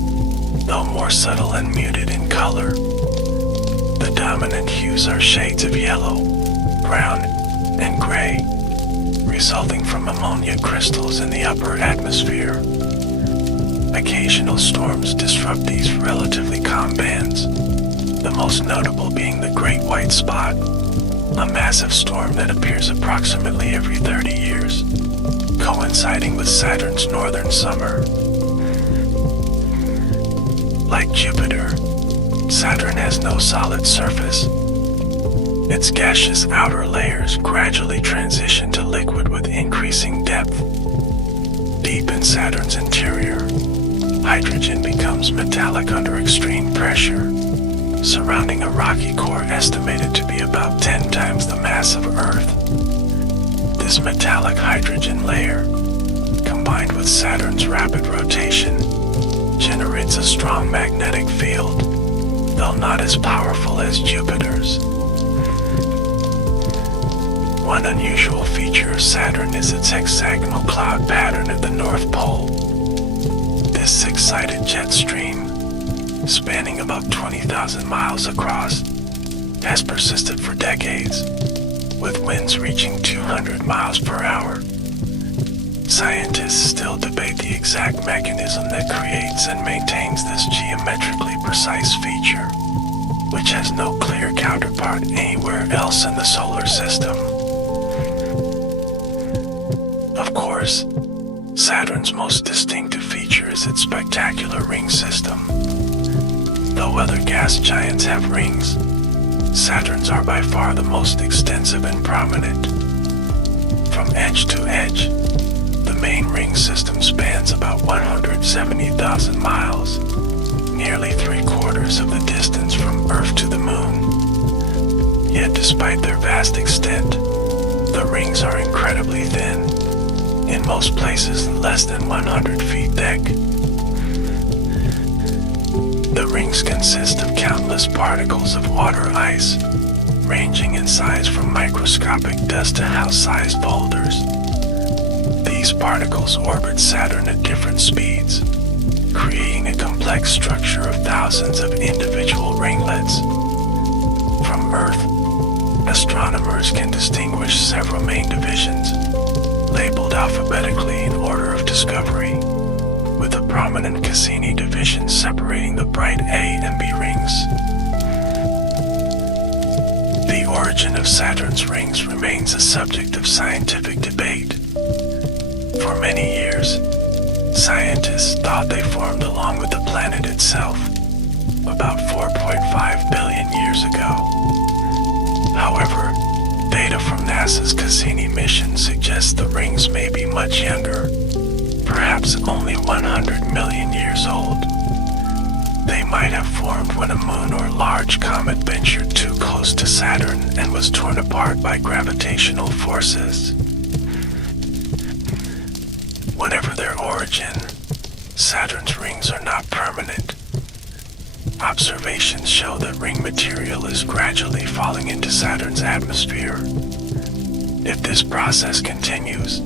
though more subtle and muted in color. The dominant hues are shades of yellow, brown, and gray, resulting from ammonia crystals in the upper atmosphere. Occasional storms disrupt these relatively calm bands, the most notable being the Great White Spot, a massive storm that appears approximately every 30 years, coinciding with Saturn's northern summer. Like Jupiter, Saturn has no solid surface. Its gaseous outer layers gradually transition to liquid with increasing depth. Deep in Saturn's interior, hydrogen becomes metallic under extreme pressure, surrounding a rocky core estimated to be about 10 times the mass of Earth. This metallic hydrogen layer, combined with Saturn's rapid rotation, generates a strong magnetic field, though not as powerful as Jupiter's. One unusual feature of Saturn is its hexagonal cloud pattern at the North Pole. This six-sided jet stream, spanning about 20,000 miles across, has persisted for decades, with winds reaching 200 miles per hour. Scientists still debate the exact mechanism that creates and maintains this geometrically precise feature, which has no clear counterpart anywhere else in the solar system. Of course, Saturn's most distinctive feature is its spectacular ring system. Though other gas giants have rings, Saturn's are by far the most extensive and prominent. From edge to edge, the main ring system spans about 170,000 miles, nearly 3/4 of the distance from Earth to the Moon. Yet despite their vast extent, the rings are incredibly thin, in most places less than 100 feet thick. The rings consist of countless particles of water ice, ranging in size from microscopic dust to house-sized boulders. These particles orbit Saturn at different speeds, creating a complex structure of thousands of individual ringlets. From Earth, astronomers can distinguish several main divisions, labeled alphabetically in order of discovery, with the prominent Cassini division separating the bright A and B rings. The origin of Saturn's rings remains a subject of scientific debate. For many years, scientists thought they formed along with the planet itself, about 4.5 billion years ago. However, data from NASA's Cassini mission suggests the rings may be much younger, perhaps only 100 million years old. They might have formed when a moon or large comet ventured too close to Saturn and was torn apart by gravitational forces. Whatever their origin, Saturn's rings are not permanent. Observations show that ring material is gradually falling into Saturn's atmosphere. If this process continues,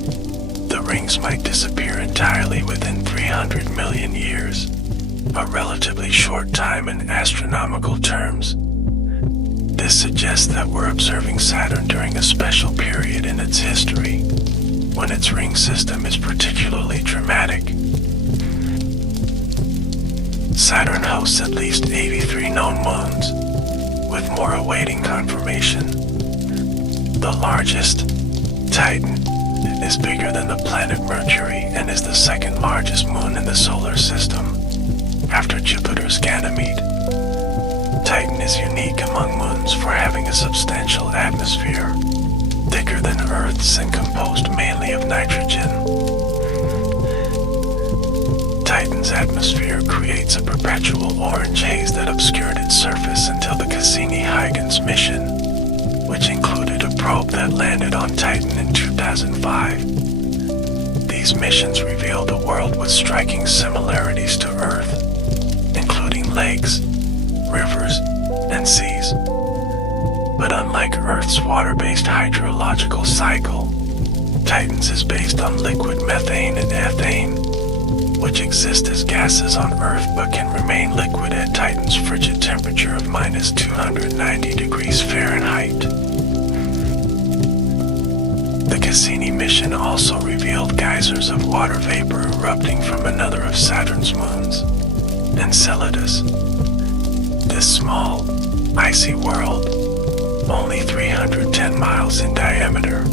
the rings might disappear entirely within 300 million years, a relatively short time in astronomical terms. This suggests that we're observing Saturn during a special period in its history, when its ring system is particularly dramatic. Saturn hosts at least 83 known moons, with more awaiting confirmation. The largest, Titan, is bigger than the planet Mercury and is the second largest moon in the solar system, after Jupiter's Ganymede. Titan is unique among moons for having a substantial atmosphere, thicker than Earth's and composed mainly of nitrogen. Titan's atmosphere creates a perpetual orange haze that obscured its surface until the Cassini-Huygens mission, which included a probe that landed on Titan in 2005. These missions revealed a world with striking similarities to Earth, including lakes, rivers, and seas, but Unlike Earth's water-based hydrological cycle, Titan's is based on liquid methane and ethane, which exist as gases on Earth but can remain liquid at Titan's frigid temperature of minus 290 degrees Fahrenheit. The Cassini mission also revealed geysers of water vapor erupting from another of Saturn's moons, Enceladus. This small, icy world, only 310 miles in diameter,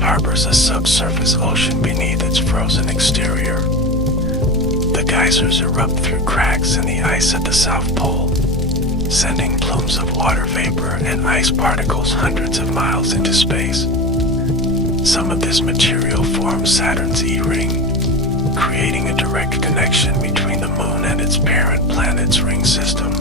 harbors a subsurface ocean beneath its frozen exterior. The geysers erupt through cracks in the ice at the South Pole, sending plumes of water vapor and ice particles hundreds of miles into space. Some of this material forms Saturn's E-ring, creating a direct connection between the moon and its parent planet's ring system.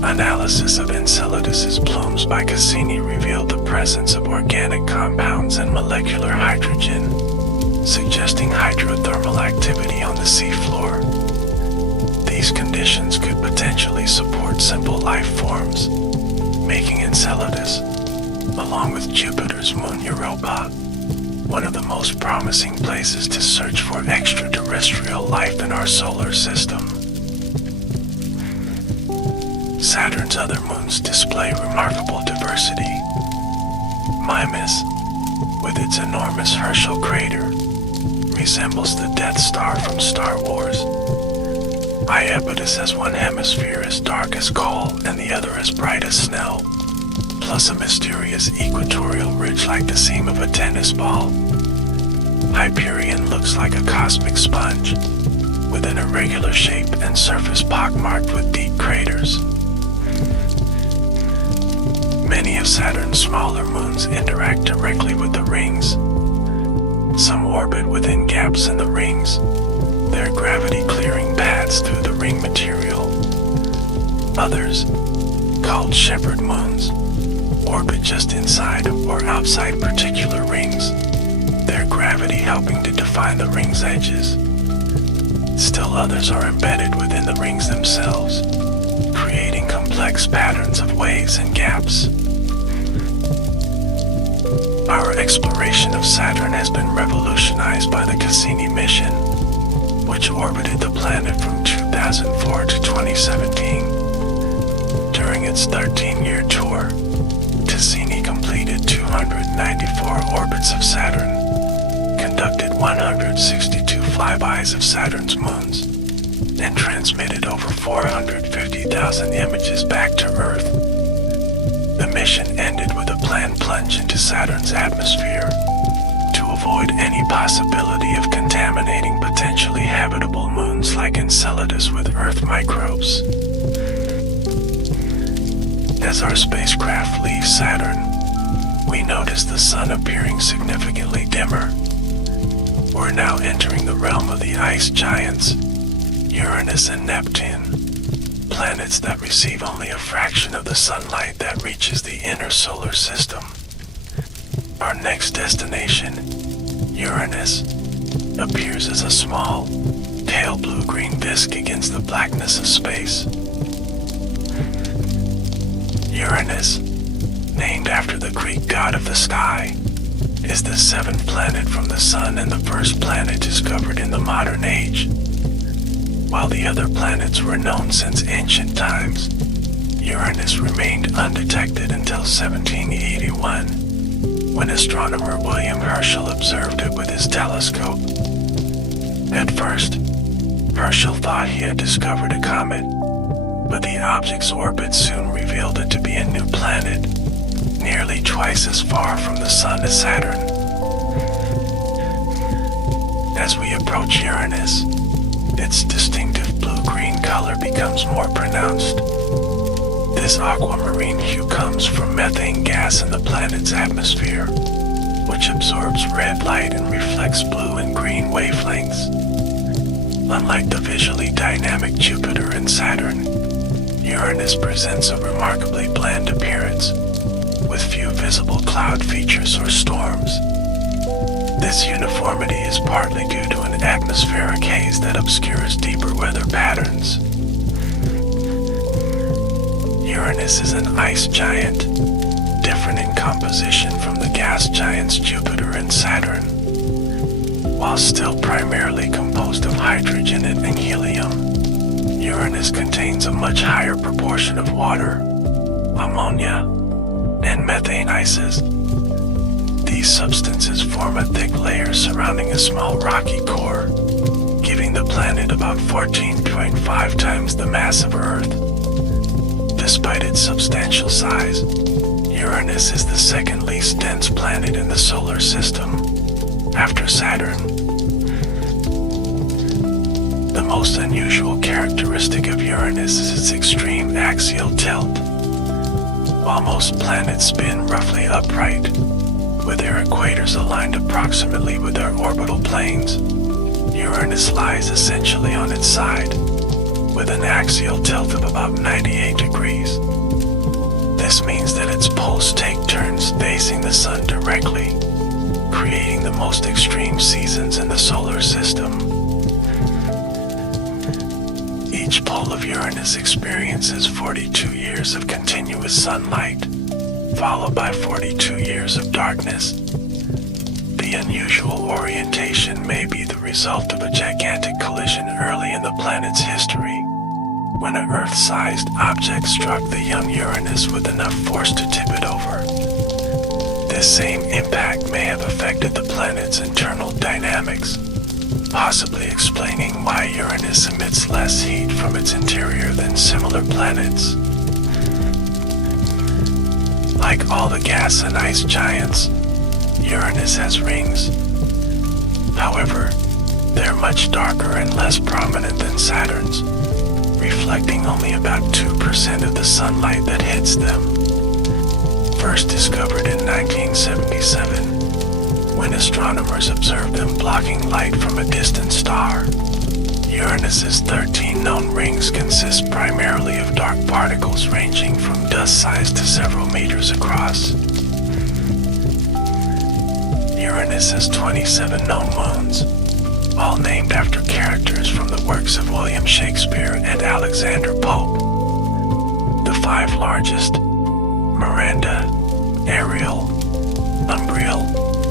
Analysis of Enceladus's plumes by Cassini revealed the presence of organic compounds and molecular hydrogen, suggesting hydrothermal activity on the seafloor. These conditions could potentially support simple life forms, making Enceladus, along with Jupiter's moon Europa, one of the most promising places to search for extraterrestrial life in our solar system. Saturn's other moons display remarkable diversity. Mimas, with its enormous Herschel crater, resembles the Death Star from Star Wars. Iapetus has one hemisphere as dark as coal and the other as bright as snow, plus a mysterious equatorial ridge like the seam of a tennis ball. Hyperion looks like a cosmic sponge, with an irregular shape and surface pockmarked with deep craters. Many of Saturn's smaller moons interact directly with the rings. Some orbit within gaps in the rings, their gravity clearing paths through the ring material. Others, called shepherd moons, orbit just inside or outside particular rings, their gravity helping to define the ring's edges. Still others are embedded within the rings themselves, creating complex patterns of waves and gaps. Our exploration of Saturn has been revolutionized by the Cassini mission, which orbited the planet from 2004 to 2017. During its 13-year tour, Cassini completed 294 orbits of Saturn, conducted 162 flybys of Saturn's moons, and transmitted over 450,000 images back to Earth. The mission ended with a planned plunge into Saturn's atmosphere to avoid any possibility of contaminating potentially habitable moons like Enceladus with Earth microbes. As our spacecraft leaves Saturn, we notice the sun appearing significantly dimmer. We're now entering the realm of the ice giants, Uranus and Neptune, planets that receive only a fraction of the sunlight that reaches the inner solar system. Our next destination, Uranus, appears as a small, pale blue-green disk against the blackness of space. Uranus, named after the Greek god of the sky, is the seventh planet from the Sun and the first planet discovered in the modern age. While the other planets were known since ancient times, Uranus remained undetected until 1781, when astronomer William Herschel observed it with his telescope. At first, Herschel thought he had discovered a comet, but the object's orbit soon revealed it to be a new planet, nearly twice as far from the Sun as Saturn. As we approach Uranus, its distinctive blue-green color becomes more pronounced. This aquamarine hue comes from methane gas in the planet's atmosphere, which absorbs red light and reflects blue and green wavelengths. Unlike the visually dynamic Jupiter and Saturn, Uranus presents a remarkably bland appearance, with few visible cloud features or storms. This uniformity is partly due to an atmospheric haze that obscures deeper weather patterns. Uranus is an ice giant, different in composition from the gas giants Jupiter and Saturn. While still primarily composed of hydrogen and helium, Uranus contains a much higher proportion of water, ammonia, and methane ices. These substances form a thick layer surrounding a small rocky core, giving the planet about 14.5 times the mass of Earth. Despite its substantial size, Uranus is the second least dense planet in the solar system, after Saturn. The most unusual characteristic of Uranus is its extreme axial tilt. While most planets spin roughly upright, with their equators aligned approximately with their orbital planes, Uranus lies essentially on its side, with an axial tilt of about 98 degrees. This means that its poles take turns facing the sun directly, creating the most extreme seasons in the solar system. Each pole of Uranus experiences 42 years of continuous sunlight, followed by 42 years of darkness. The unusual orientation may be the result of a gigantic collision early in the planet's history, when an Earth-sized object struck the young Uranus with enough force to tip it over. This same impact may have affected the planet's internal dynamics, possibly explaining why Uranus emits less heat from its interior than similar planets. Like all the gas and ice giants, Uranus has rings. However, they're much darker and less prominent than Saturn's, reflecting only about 2% of the sunlight that hits them. First discovered in 1977, when astronomers observed them blocking light from a distant star. Uranus's 13 known rings consist primarily of dark particles ranging from dust size to several meters across. Uranus has 27 known moons, all named after characters from the works of William Shakespeare and Alexander Pope. The 5 largest, Miranda, Ariel, Umbriel,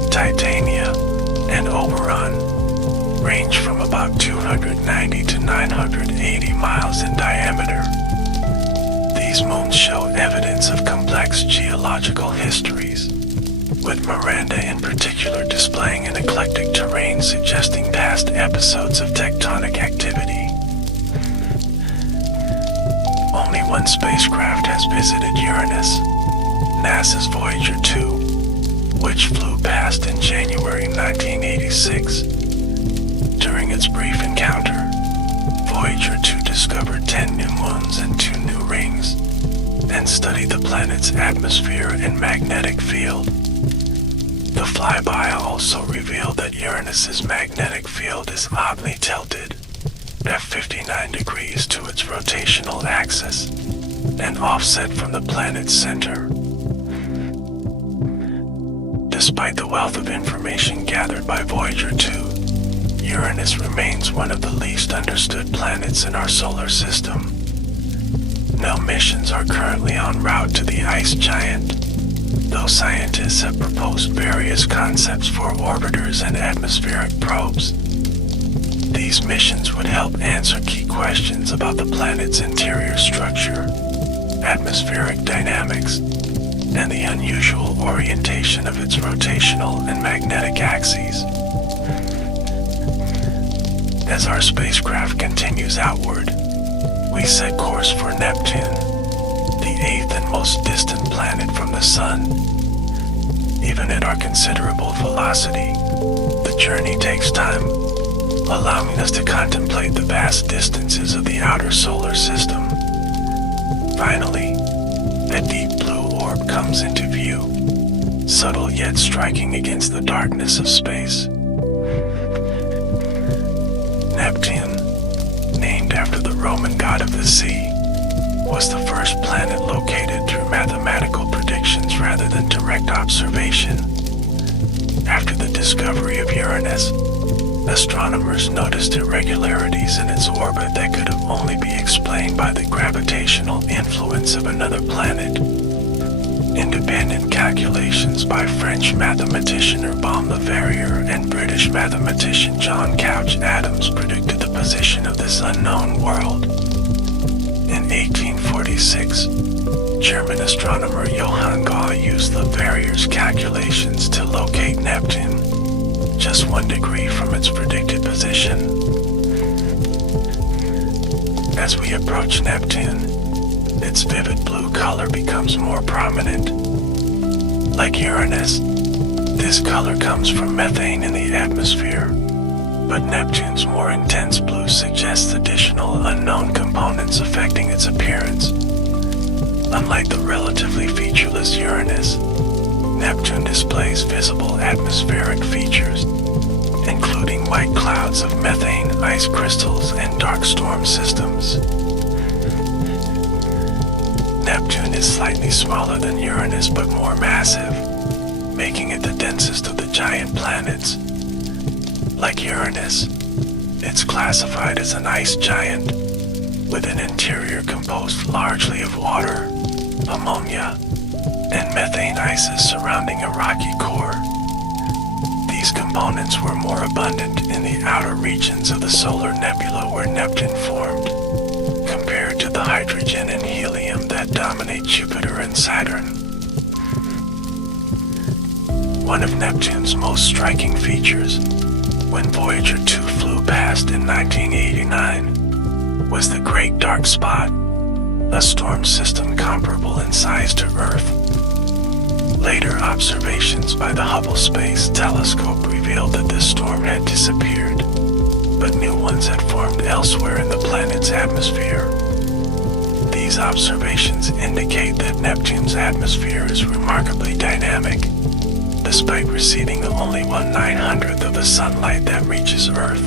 Titania, and Oberon, range from about 290 to 980 miles in diameter. These moons show evidence of complex geological histories, with Miranda in particular displaying an eclectic terrain suggesting past episodes of tectonic activity. Only one spacecraft has visited Uranus, NASA's Voyager 2, which flew past in January 1986. During its brief encounter, Voyager 2 discovered 10 new moons and 2 new rings, and studied the planet's atmosphere and magnetic field. The flyby also revealed that Uranus's magnetic field is oddly tilted at 59 degrees to its rotational axis and offset from the planet's center. Despite the wealth of information gathered by Voyager 2, Uranus remains one of the least understood planets in our solar system. No missions are currently en route to the ice giant, though scientists have proposed various concepts for orbiters and atmospheric probes. These missions would help answer key questions about the planet's interior structure, atmospheric dynamics, and the unusual orientation of its rotational and magnetic axes. As our spacecraft continues outward, we set course for Neptune, the 8th and most distant planet from the Sun. Even at our considerable velocity, the journey takes time, allowing us to contemplate the vast distances of the outer solar system. Finally, a deep blue orb comes into view, subtle yet striking against the darkness of space. Neptune, named after the Roman god of the sea, was the first planet located through mathematical predictions rather than direct observation. After the discovery of Uranus, Astronomers noticed irregularities in its orbit that could only be explained by the gravitational influence of another planet. Independent calculations by French mathematician Urbain Le Verrier and British mathematician John Couch Adams predicted the position of this unknown world. In 1846, German astronomer Johann Galle used Le Verrier's calculations to locate Neptune, just 1 degree from its predicted position. As we approach Neptune, its vivid blue color becomes more prominent. Like Uranus, this color comes from methane in the atmosphere, but Neptune's more intense blue suggests additional unknown components affecting its appearance. Unlike the relatively featureless Uranus, Neptune displays visible atmospheric features, including white clouds of methane, ice crystals, and dark storm systems. Neptune is slightly smaller than Uranus but more massive, making it the densest of the giant planets. Like Uranus, it's classified as an ice giant, with an interior composed largely of water, ammonia, and methane ices surrounding a rocky core. These components were more abundant in the outer regions of the solar nebula where Neptune formed, compared to the hydrogen and helium that dominate Jupiter and Saturn. One of Neptune's most striking features, when Voyager 2 flew past in 1989, was the Great Dark Spot, a storm system comparable in size to Earth. Later observations by the Hubble Space Telescope revealed that this storm had disappeared, but new ones had formed elsewhere in the planet's atmosphere. These observations indicate that Neptune's atmosphere is remarkably dynamic, despite receiving only 1/900th of the sunlight that reaches Earth.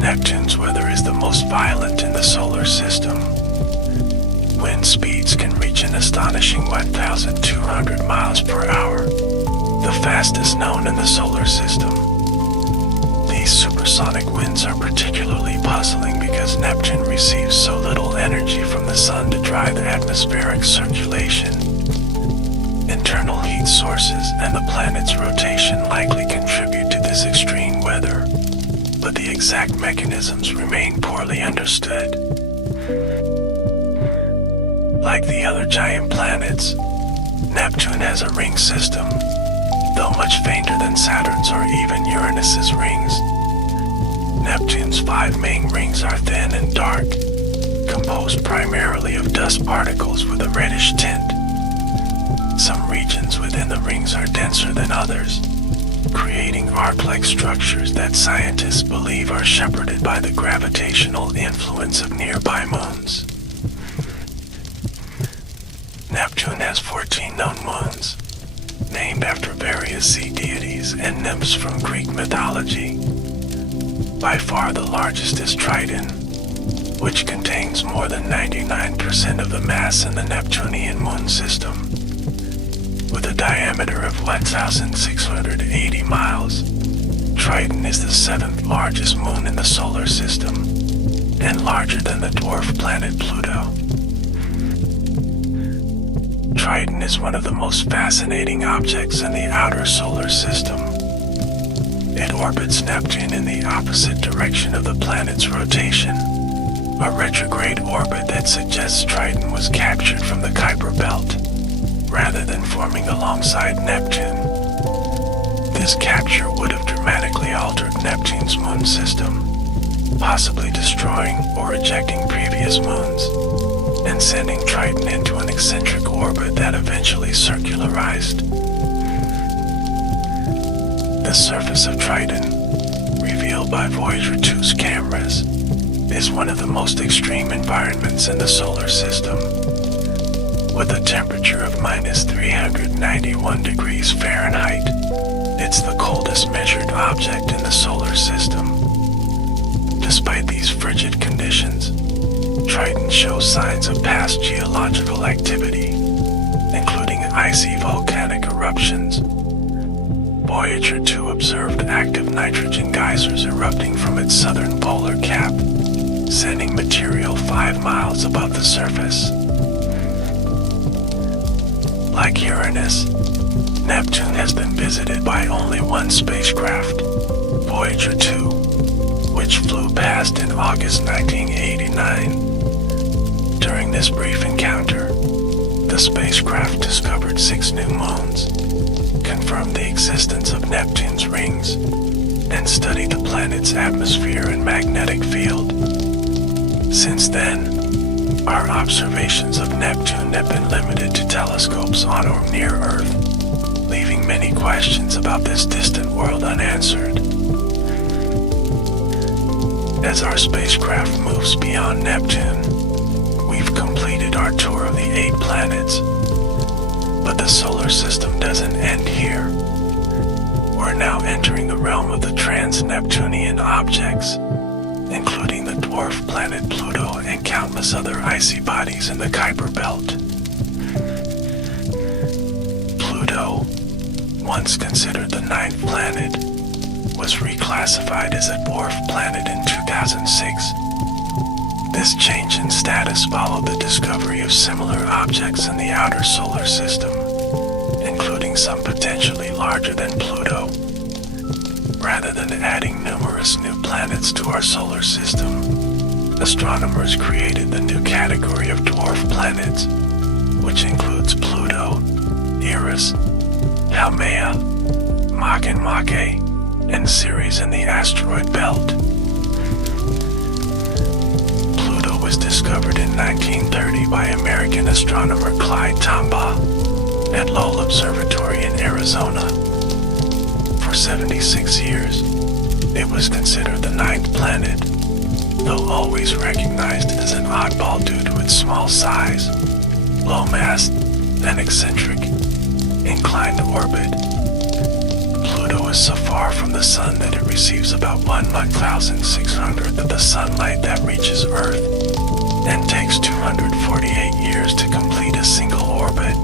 Neptune's weather is the most violent in the solar system. Wind speeds can reach an astonishing 1,200 miles per hour, the fastest known in the solar system. These supersonic winds are particularly puzzling because Neptune receives so little energy from the sun to drive atmospheric circulation. Internal heat sources and the planet's rotation likely contribute to this extreme weather, but the exact mechanisms remain poorly understood. Like the other giant planets, Neptune has a ring system, though much fainter than Saturn's or even Uranus's rings. Neptune's 5 main rings are thin and dark, composed primarily of dust particles with a reddish tint. Some regions within the rings are denser than others, creating arc-like structures that scientists believe are shepherded by the gravitational influence of nearby moons. Neptune has 14 known moons, named after various sea deities and nymphs from Greek mythology. By far the largest is Triton, which contains more than 99% of the mass in the Neptunian moon system. With a diameter of 1,680 miles, Triton is the 7th largest moon in the solar system, and larger than the dwarf planet Pluto. Triton is one of the most fascinating objects in the outer solar system. It orbits Neptune in the opposite direction of the planet's rotation, a retrograde orbit that suggests Triton was captured from the Kuiper Belt, rather than forming alongside Neptune. This capture would have dramatically altered Neptune's moon system, possibly destroying or ejecting previous moons, and sending Triton into an eccentric orbit that eventually circularized. The surface of Triton, revealed by Voyager 2's cameras, is one of the most extreme environments in the solar system. With a temperature of -391 degrees Fahrenheit, it's the coldest measured object in the solar system. Despite these frigid conditions, Triton shows signs of past geological activity, including icy volcanic eruptions. Voyager 2 observed active nitrogen geysers erupting from its southern polar cap, sending material 5 miles above the surface. Like Uranus, Neptune has been visited by only one spacecraft, Voyager 2, which flew past in August 1989. During this brief encounter, the spacecraft discovered 6 new moons, confirmed the existence of Neptune's rings, and studied the planet's atmosphere and magnetic field. Since then, our observations of Neptune have been limited to telescopes on or near Earth, leaving many questions about this distant world unanswered. As our spacecraft moves beyond Neptune, we've completed our tour of the 8 planets. But the solar system doesn't end here. We're now entering the realm of the trans-Neptunian objects, including the dwarf planet Pluto and countless other icy bodies in the Kuiper Belt. Pluto, once considered the 9th planet, was reclassified as a dwarf planet in 2006. This change in status followed the discovery of similar objects in the outer solar system, including some potentially larger than Pluto. Rather than adding numerous new planets to our solar system, astronomers created the new category of dwarf planets, which includes Pluto, Eris, Haumea, Makemake, and Ceres in the asteroid belt. Was discovered in 1930 by American astronomer Clyde Tombaugh at Lowell Observatory in Arizona. For 76 years, it was considered the 9th planet, though always recognized as an oddball due to its small size, low mass, and eccentric, inclined orbit. Pluto is so far from the Sun that it receives about 1/1600th of the sunlight that reaches Earth, and takes 248 years to complete a single orbit.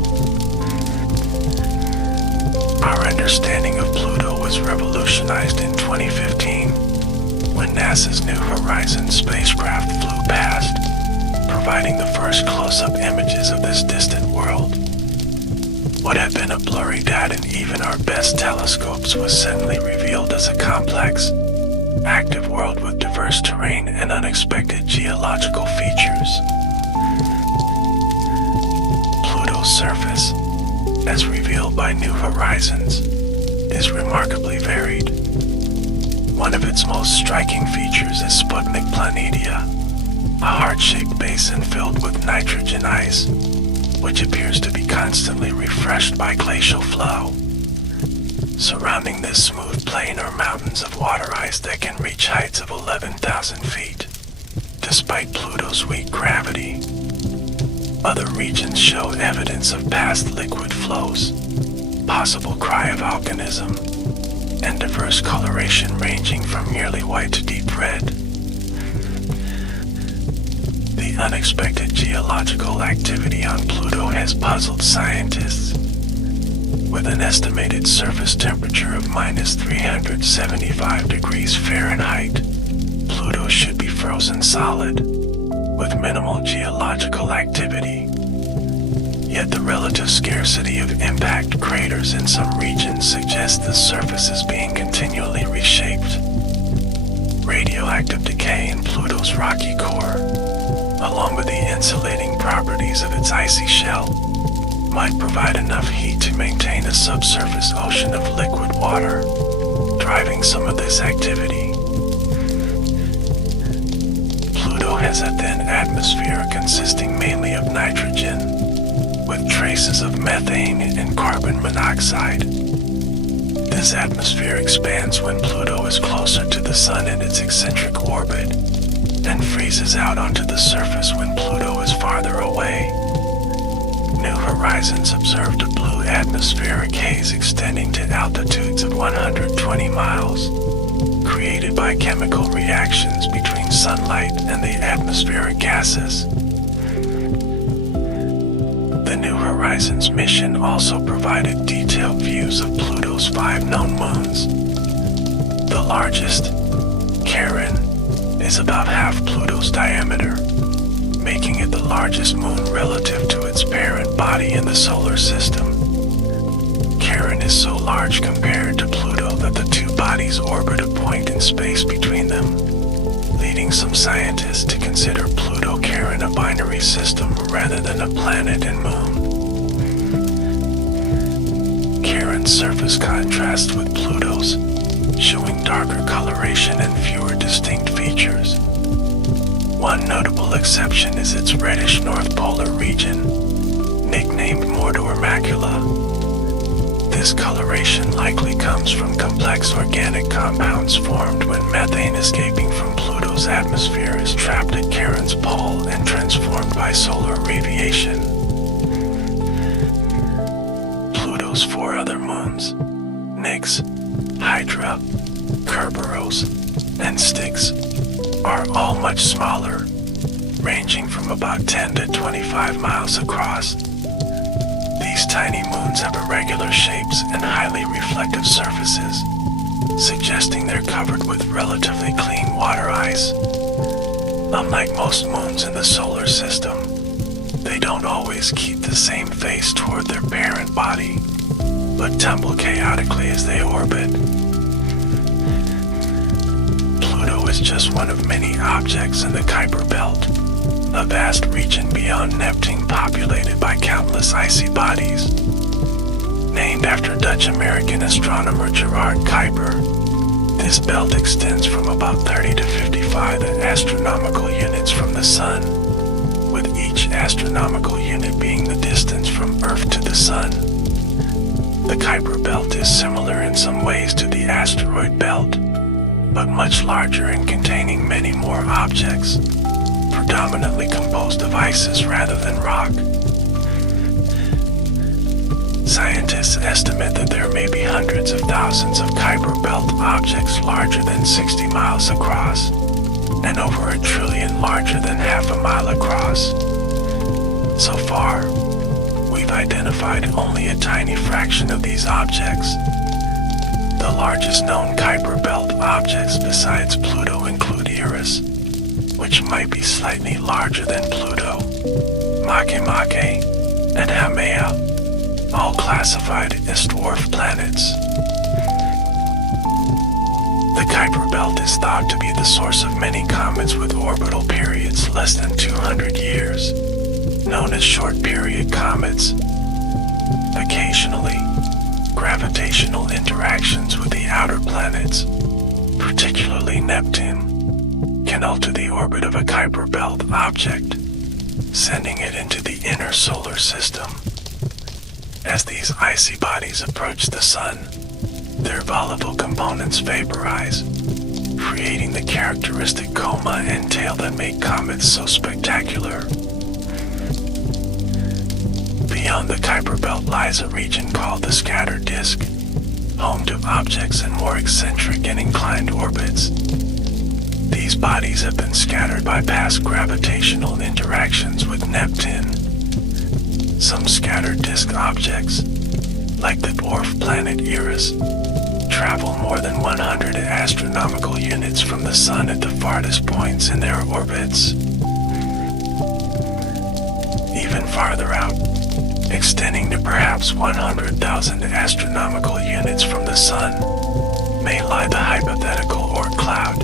Our understanding of Pluto was revolutionized in 2015 when NASA's New Horizons spacecraft flew past, providing the first close-up images of this distant world. What had been a blurry dot in even our best telescopes was suddenly revealed as a complex, active world with diverse terrain and unexpected geological features. Pluto's surface, as revealed by New Horizons, is remarkably varied. One of its most striking features is Sputnik Planitia, a heart-shaped basin filled with nitrogen ice, which appears to be constantly refreshed by glacial flow. Surrounding this smooth plain are mountains of water ice that can reach heights of 11,000 feet, despite Pluto's weak gravity. Other regions show evidence of past liquid flows, possible cryovolcanism, and diverse coloration ranging from nearly white to deep red. The unexpected geological activity on Pluto has puzzled scientists. With an estimated surface temperature of -375 degrees Fahrenheit, Pluto should be frozen solid, with minimal geological activity. Yet the relative scarcity of impact craters in some regions suggests the surface is being continually reshaped. Radioactive decay in Pluto's rocky core, along with the insulating properties of its icy shell, might provide enough heat to maintain a subsurface ocean of liquid water, driving some of this activity. Pluto has a thin atmosphere consisting mainly of nitrogen, with traces of methane and carbon monoxide. This atmosphere expands when Pluto is closer to the Sun in its eccentric orbit, and freezes out onto the surface when Pluto is farther away. New Horizons observed a blue atmospheric haze extending to altitudes of 120 miles, created by chemical reactions between sunlight and the atmospheric gases. The New Horizons Horizons mission also provided detailed views of Pluto's 5 known moons. The largest, Charon, is about half Pluto's diameter, making it the largest moon relative to its parent body in the solar system. Charon is so large compared to Pluto that the two bodies orbit a point in space between them, leading some scientists to consider Pluto-Charon a binary system rather than a planet and moon. Charon's surface contrasts with Pluto's, showing darker coloration and fewer distinct features. One notable exception is its reddish North Polar region, nicknamed Mordor Macula. This coloration likely comes from complex organic compounds formed when methane escaping from Pluto's atmosphere is trapped at Charon's pole and transformed by solar radiation. Pluto's 4 other moons, Nix, Hydra, Kerberos, and Styx, are all much smaller, ranging from about 10 to 25 miles across. These tiny moons have irregular shapes and highly reflective surfaces, suggesting they're covered with relatively clean water ice. Unlike most moons in the solar system, they don't always keep the same face toward their parent body, but tumble chaotically as they orbit. Pluto is just one of many objects in the Kuiper Belt, a vast region beyond Neptune populated by countless icy bodies. Named after Dutch-American astronomer Gerard Kuiper, this belt extends from about 30 to 55 astronomical units from the Sun, with each astronomical unit being the distance from Earth to the Sun. The Kuiper Belt is similar in some ways to the asteroid belt, but much larger and containing many more objects, predominantly composed of ices rather than rock. Scientists estimate that there may be hundreds of thousands of Kuiper Belt objects larger than 60 miles across, and over 1 trillion larger than half a mile across. So far, we've identified only a tiny fraction of these objects. The largest known Kuiper Belt objects besides Pluto include Eris, which might be slightly larger than Pluto, Makemake, and Haumea, all classified as dwarf planets. The Kuiper Belt is thought to be the source of many comets with orbital periods less than 200 years, known as short-period comets. Occasionally, gravitational interactions with the outer planets, particularly Neptune, can alter the orbit of a Kuiper Belt object, sending it into the inner solar system. As these icy bodies approach the Sun, their volatile components vaporize, creating the characteristic coma and tail that make comets so spectacular. Beyond the Kuiper Belt lies a region called the scattered disk, home to objects in more eccentric and inclined orbits. These bodies have been scattered by past gravitational interactions with Neptune. Some scattered disk objects, like the dwarf planet Eris, travel more than 100 astronomical units from the Sun at the farthest points in their orbits. Even farther out, extending to perhaps 100,000 astronomical units from the Sun, may lie the hypothetical Oort cloud,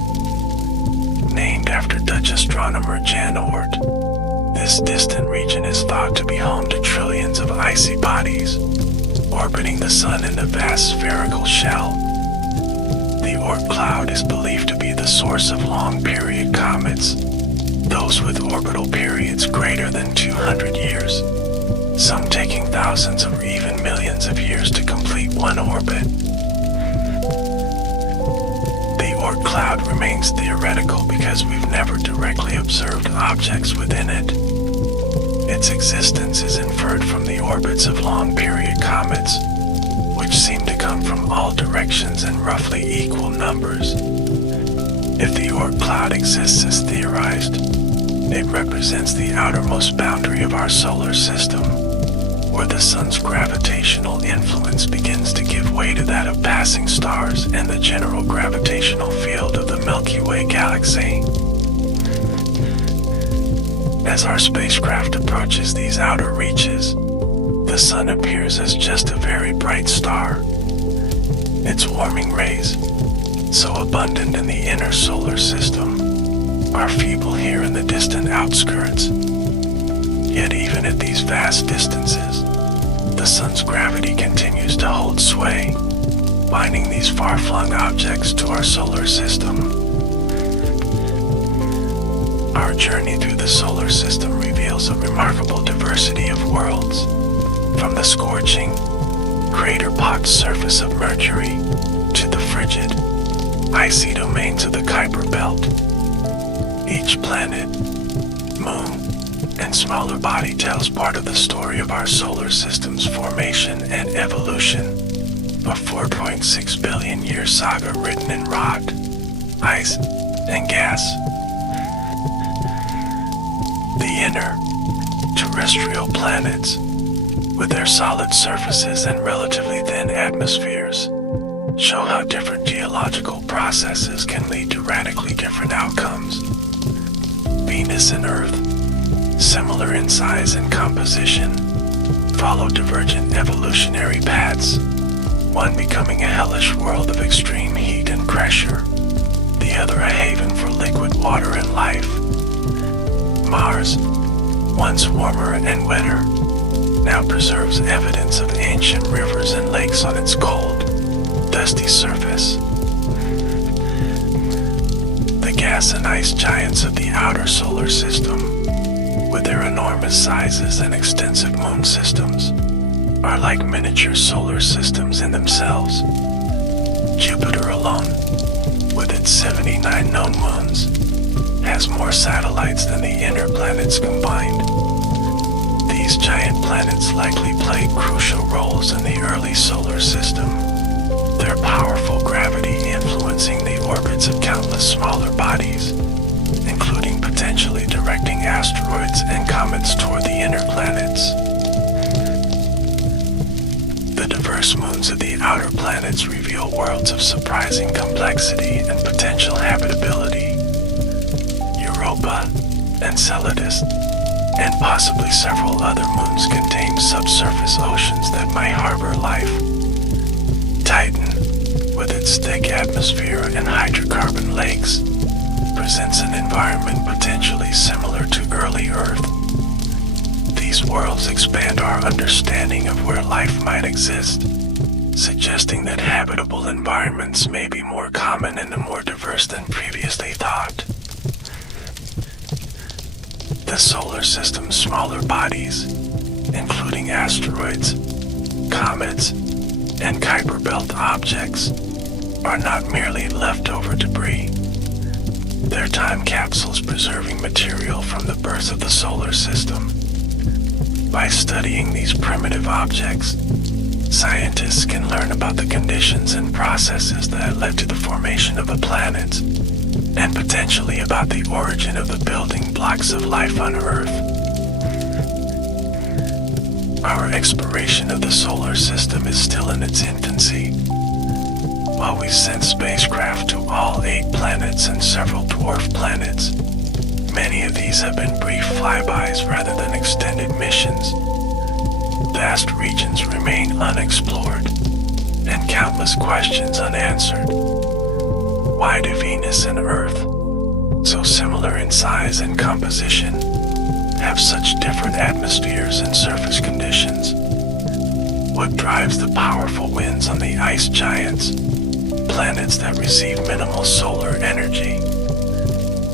named after Dutch astronomer Jan Oort. This distant region is thought to be home to trillions of icy bodies, orbiting the Sun in a vast spherical shell. The Oort cloud is believed to be the source of long-period comets, those with orbital periods greater than 200 years, some taking thousands or even millions of years to complete one orbit. The Oort cloud remains theoretical because we've never directly observed objects within it. Its existence is inferred from the orbits of long-period comets, which seem to come from all directions in roughly equal numbers. If the Oort cloud exists as theorized, it represents the outermost boundary of our solar system, where the sun's gravitational influence begins to give way to that of passing stars and the general gravitational field of the Milky Way galaxy. As our spacecraft approaches these outer reaches, the sun appears as just a very bright star. Its warming rays, so abundant in the inner solar system, are feeble here in the distant outskirts. Yet even at these vast distances, the sun's gravity continues to hold sway, binding these far-flung objects to our solar system. Our journey through the solar system reveals a remarkable diversity of worlds, from the scorching, crater-pocked surface of Mercury to the frigid, icy domains of the Kuiper Belt. Each planet, moon, and smaller body tells part of the story of our solar system's formation and evolution, a 4.6 billion year saga written in rock, ice, and gas. The inner, terrestrial planets, with their solid surfaces and relatively thin atmospheres, show how different geological processes can lead to radically different outcomes. Venus and Earth, similar in size and composition, follow divergent evolutionary paths, one becoming a hellish world of extreme heat and pressure, the other a haven for liquid water and life. Mars, once warmer and wetter, now preserves evidence of ancient rivers and lakes on its cold, dusty surface. The gas and ice giants of the outer solar system, with their enormous sizes and extensive moon systems, are like miniature solar systems in themselves. Jupiter alone, with its 79 known moons, has more satellites than the inner planets combined. These giant planets likely played crucial roles in the early solar system, their powerful gravity influencing the orbits of countless smaller bodies, including potentially directing asteroids and comets toward the inner planets. The diverse moons of the outer planets reveal worlds of surprising complexity and potential habitability. Europa, Enceladus, and possibly several other moons contain subsurface oceans that might harbor life. Titan, with its thick atmosphere and hydrocarbon lakes, presents an environment potentially similar to early Earth. These worlds expand our understanding of where life might exist, suggesting that habitable environments may be more common and more diverse than previously thought. The solar system's smaller bodies, including asteroids, comets, and Kuiper Belt objects, are not merely leftover debris. They're time capsules preserving material from the birth of the solar system. By studying these primitive objects, scientists can learn about the conditions and processes that led to the formation of the planets, and potentially about the origin of the building blocks of life on Earth. Our exploration of the solar system is still in its infancy. While we sent spacecraft to all 8 planets and several dwarf planets, many of these have been brief flybys rather than extended missions. Vast regions remain unexplored, and countless questions unanswered. Why do Venus and Earth, so similar in size and composition, have such different atmospheres and surface conditions? What drives the powerful winds on the ice giants, planets that receive minimal solar energy?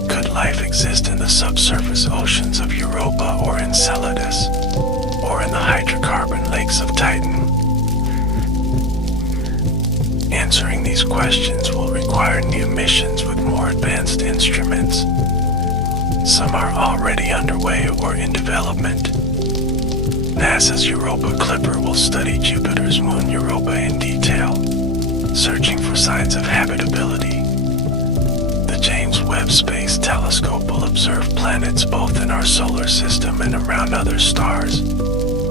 Could life exist in the subsurface oceans of Europa or Enceladus, or in the hydrocarbon lakes of Titan? Answering these questions will require new missions with more advanced instruments. Some are already underway or in development. NASA's Europa Clipper will study Jupiter's moon Europa in detail, searching for signs of habitability. The James Webb Space Telescope will observe planets both in our solar system and around other stars,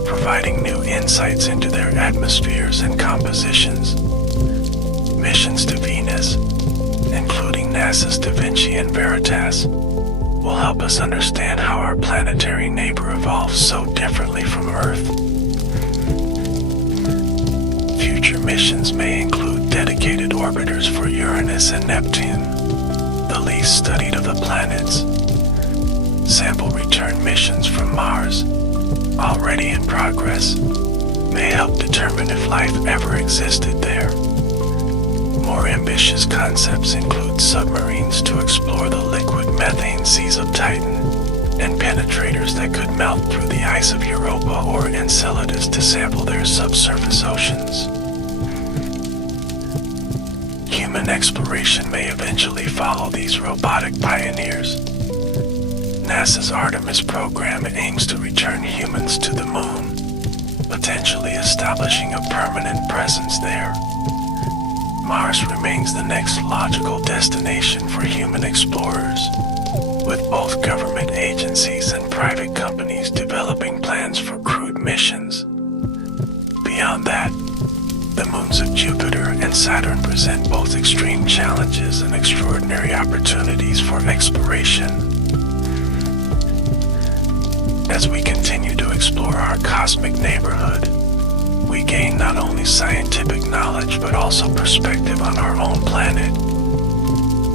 providing new insights into their atmospheres and compositions. Missions to Venus, including NASA's Da Vinci and Veritas, will help us understand how our planetary neighbor evolved so differently from Earth. Future missions may include dedicated orbiters for Uranus and Neptune, the least studied of the planets. Sample return missions from Mars, already in progress, may help determine if life ever existed there. More ambitious concepts include submarines to explore the liquid methane seas of Titan, and penetrators that could melt through the ice of Europa or Enceladus to sample their subsurface oceans. Human exploration may eventually follow these robotic pioneers. NASA's Artemis program aims to return humans to the moon, potentially establishing a permanent presence there. Mars remains the next logical destination for human explorers, with both government agencies and private companies developing plans for crewed missions. Beyond that, the moons of Jupiter and Saturn present both extreme challenges and extraordinary opportunities for exploration. As we continue to explore our cosmic neighborhood, we gain not only scientific knowledge but also perspective on our own planet.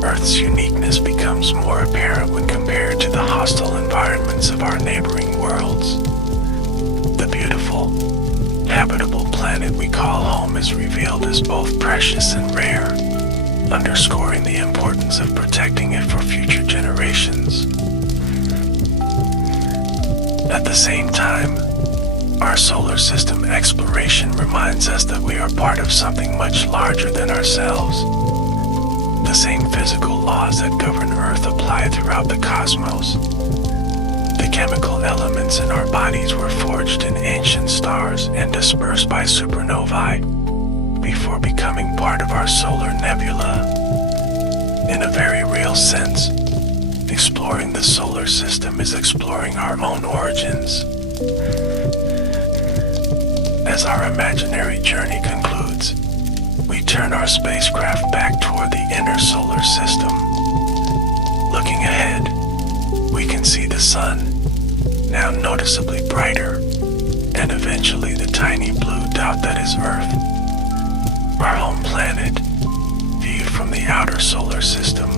Earth's uniqueness becomes more apparent when compared to the hostile environments of our neighboring worlds. The beautiful, habitable planet we call home is revealed as both precious and rare, underscoring the importance of protecting it for future generations. At the same time, our solar system exploration reminds us that we are part of something much larger than ourselves. The same physical laws that govern Earth apply throughout the cosmos. The chemical elements in our bodies were forged in ancient stars and dispersed by supernovae before becoming part of our solar nebula. In a very real sense, exploring the solar system is exploring our own origins. As our imaginary journey concludes, we turn our spacecraft back toward the inner solar system. Looking ahead, we can see the sun, now noticeably brighter, and eventually the tiny blue dot that is Earth. Our home planet, viewed from the outer solar system,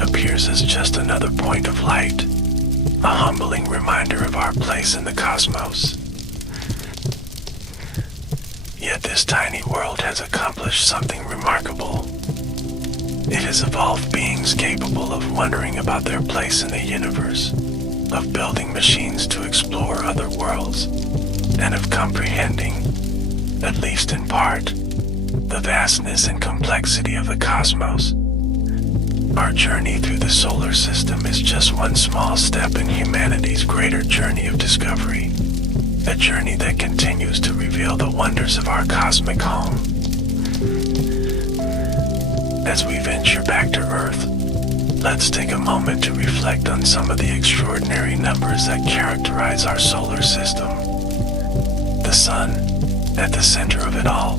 appears as just another point of light, a humbling reminder of our place in the cosmos. Yet this tiny world has accomplished something remarkable. It has evolved beings capable of wondering about their place in the universe, of building machines to explore other worlds, and of comprehending, at least in part, the vastness and complexity of the cosmos. Our journey through the solar system is just one small step in humanity's greater journey of discovery, a journey that continues to reveal the wonders of our cosmic home. As we venture back to Earth, let's take a moment to reflect on some of the extraordinary numbers that characterize our solar system. The Sun, at the center of it all,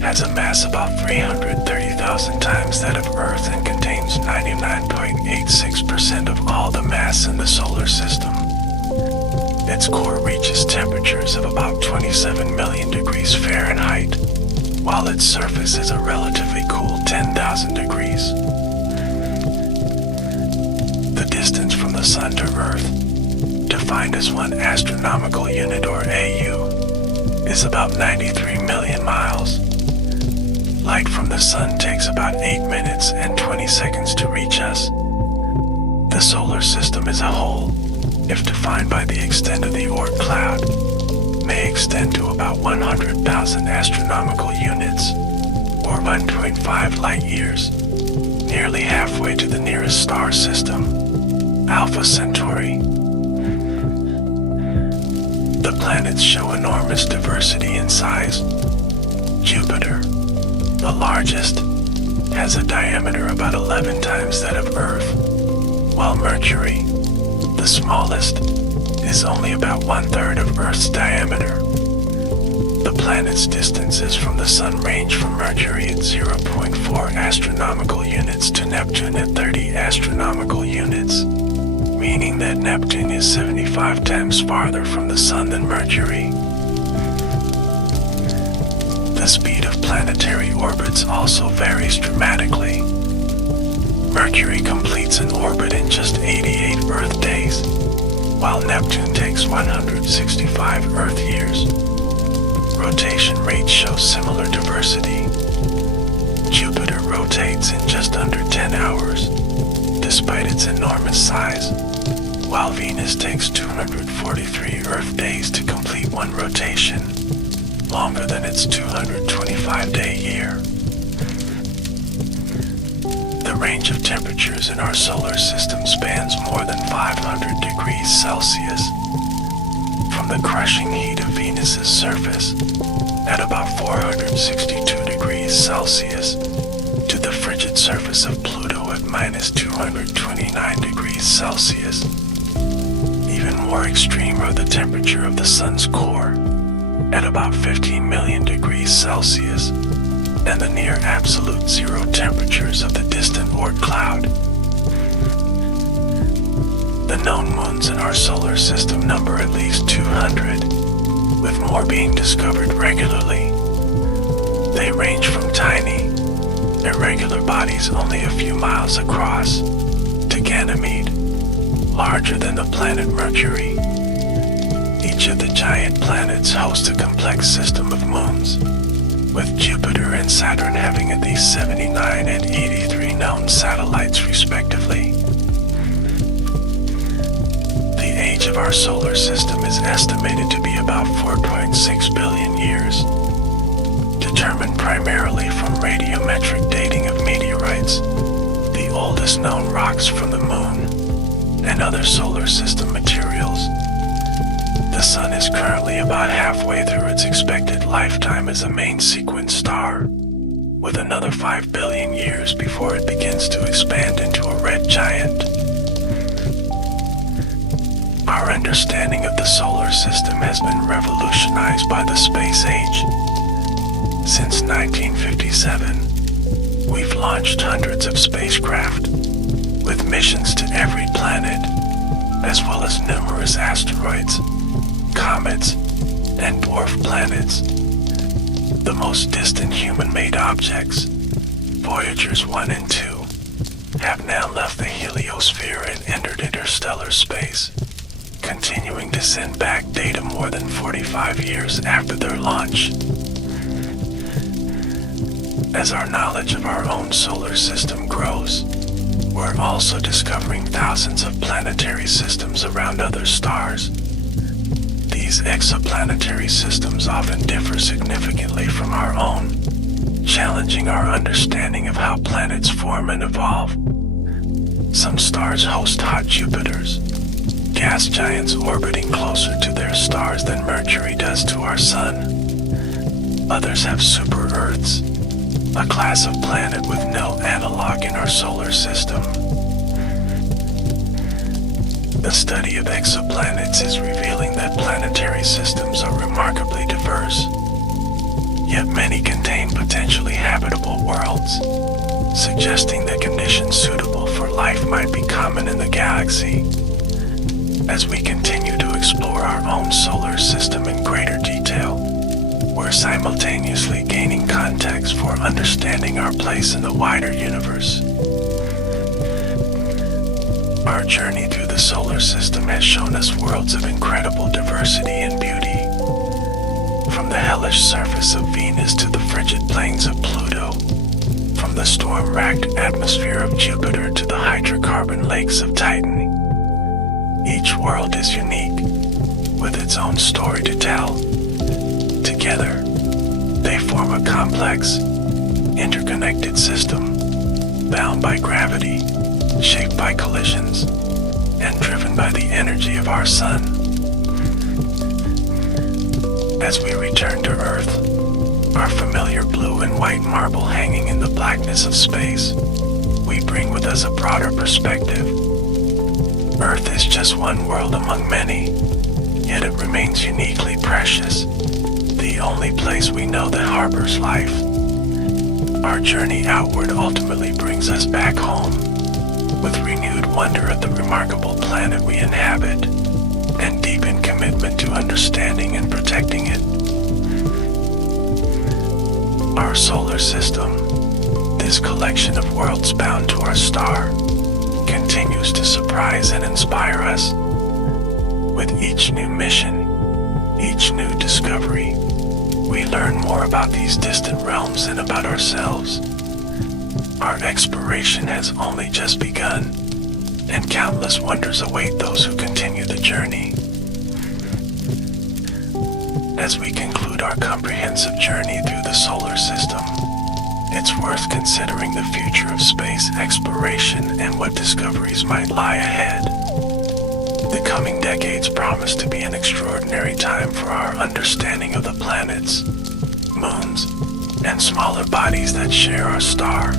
has a mass about 330,000 times that of Earth and contains 99.86% of all the mass in the solar system. Its core reaches temperatures of about 27 million degrees Fahrenheit, while its surface is a relatively cool 10,000 degrees. The distance from the Sun to Earth, defined as one astronomical unit or AU, is about 93 million miles. Light from the Sun takes about 8 minutes and 20 seconds to reach us. The solar system as a whole, if defined by the extent of the Oort cloud, may extend to about 100,000 astronomical units, or 1.5 light years, nearly halfway to the nearest star system, Alpha Centauri. The planets show enormous diversity in size. Jupiter, the largest, has a diameter about 11 times that of Earth, while Mercury, the smallest, is only about 1/3 of Earth's diameter. The planet's distances from the Sun range from Mercury at 0.4 astronomical units to Neptune at 30 astronomical units, meaning that Neptune is 75 times farther from the Sun than Mercury. The speed of planetary orbits also varies dramatically. Mercury completes an orbit in just 88 Earth days, while Neptune takes 165 Earth years. Rotation rates show similar diversity. Jupiter rotates in just under 10 hours, despite its enormous size, while Venus takes 243 Earth days to complete one rotation, longer than its 225-day year. The range of temperatures in our solar system spans more than 500 degrees Celsius, from the crushing heat of Venus's surface at about 462 degrees Celsius to the frigid surface of Pluto at minus 229 degrees Celsius. Even more extreme are the temperature of the Sun's core at about 15 million degrees Celsius and the near absolute zero temperatures of the distant Oort cloud. The known moons in our solar system number at least 200, with more being discovered regularly. They range from tiny, irregular bodies only a few miles across, to Ganymede, larger than the planet Mercury. Each of the giant planets hosts a complex system of moons, with Jupiter and Saturn having at least 79 and 83 known satellites respectively. The age of our solar system is estimated to be about 4.6 billion years, determined primarily from radiometric dating of meteorites, the oldest known rocks from the Moon, and other solar system materials. The Sun is currently about halfway through its expected lifetime as a main sequence star, with another 5 billion years before it begins to expand into a red giant. Our understanding of the solar system has been revolutionized by the space age. Since 1957, we've launched hundreds of spacecraft, with missions to every planet, as well as numerous asteroids, comets, and dwarf planets. The most distant human-made objects, Voyagers 1 and 2, have now left the heliosphere and entered interstellar space, continuing to send back data more than 45 years after their launch. As our knowledge of our own solar system grows, we're also discovering thousands of planetary systems around other stars. These exoplanetary systems often differ significantly from our own, challenging our understanding of how planets form and evolve. Some stars host hot Jupiters, gas giants orbiting closer to their stars than Mercury does to our Sun. Others have super-Earths, a class of planet with no analog in our solar system. The study of exoplanets is revealing that planetary systems are remarkably diverse, yet many contain potentially habitable worlds, suggesting that conditions suitable for life might be common in the galaxy. As we continue to explore our own solar system in greater detail, we're simultaneously gaining context for understanding our place in the wider universe. Our journey through the solar system has shown us worlds of incredible diversity and beauty. From the hellish surface of Venus to the frigid plains of Pluto, from the storm-racked atmosphere of Jupiter to the hydrocarbon lakes of Titan. Each world is unique, with its own story to tell. Together, they form a complex, interconnected system, bound by gravity, shaped by collisions, and driven by the energy of our Sun. As we return to Earth, our familiar blue and white marble hanging in the blackness of space, we bring with us a broader perspective. Earth is just one world among many, yet it remains uniquely precious, the only place we know that harbors life. Our journey outward ultimately brings us back home, with renewed wonder at the remarkable planet we inhabit, and deepened commitment to understanding and protecting it. Our solar system, this collection of worlds bound to our star, continues to surprise and inspire us. With each new mission, each new discovery, we learn more about these distant realms and about ourselves. Our exploration has only just begun, and countless wonders await those who continue the journey. As we conclude our comprehensive journey through the solar system, it's worth considering the future of space exploration and what discoveries might lie ahead. The coming decades promise to be an extraordinary time for our understanding of the planets, moons, and smaller bodies that share our star.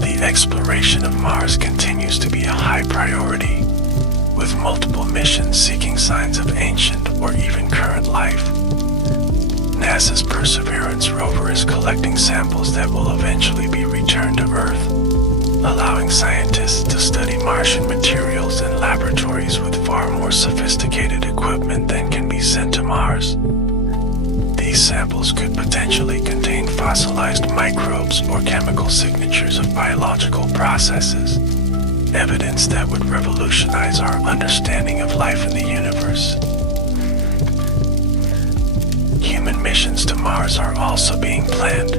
The exploration of Mars continues to be a high priority, with multiple missions seeking signs of ancient or even current life. NASA's Perseverance rover is collecting samples that will eventually be returned to Earth, allowing scientists to study Martian materials in laboratories with far more sophisticated equipment than can be sent to Mars. These samples could potentially contain fossilized microbes or chemical signatures of biological processes, evidence that would revolutionize our understanding of life in the universe. Human missions to Mars are also being planned,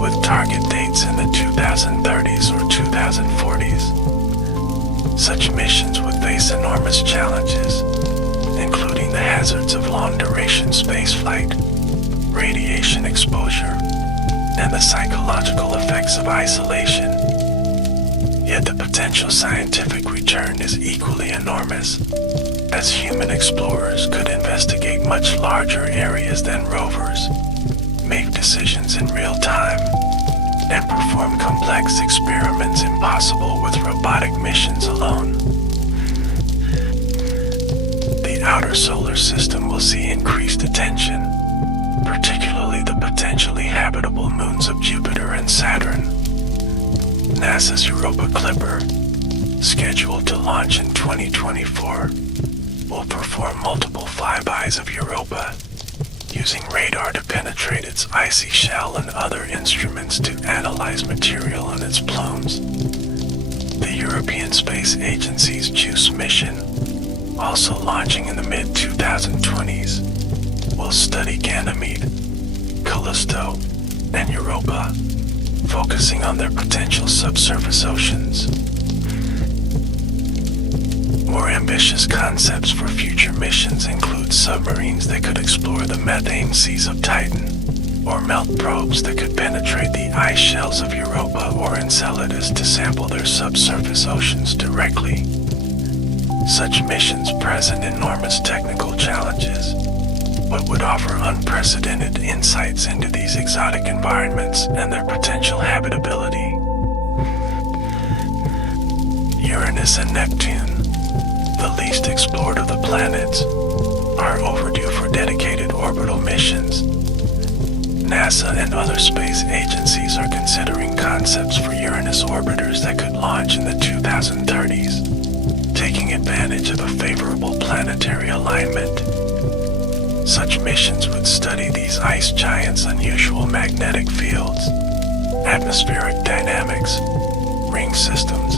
with target dates in the 2030s or 2040s. Such missions would face enormous challenges, including the hazards of long-duration spaceflight, radiation exposure, and the psychological effects of isolation. Yet the potential scientific return is equally enormous, as human explorers could investigate much larger areas than rovers, make decisions in real time, and perform complex experiments impossible with robotic missions alone. The outer solar system will see increased attention, particularly the potentially habitable moons of Jupiter and Saturn. NASA's Europa Clipper, scheduled to launch in 2024, will perform multiple flybys of Europa, using radar to penetrate its icy shell and other instruments to analyze material in its plumes. The European Space Agency's JUICE mission, also launching in the mid-2020s, will study Ganymede, Callisto, and Europa, focusing on their potential subsurface oceans. More ambitious concepts for future missions include submarines that could explore the methane seas of Titan, or melt probes that could penetrate the ice shells of Europa or Enceladus to sample their subsurface oceans directly. Such missions present enormous technical challenges, but would offer unprecedented insights into these exotic environments and their potential habitability. Uranus and Neptune, the least explored of the planets, are overdue for dedicated orbital missions. NASA and other space agencies are considering concepts for Uranus orbiters that could launch in the 2030s, taking advantage of a favorable planetary alignment. Such missions would study these ice giants' unusual magnetic fields, atmospheric dynamics, ring systems,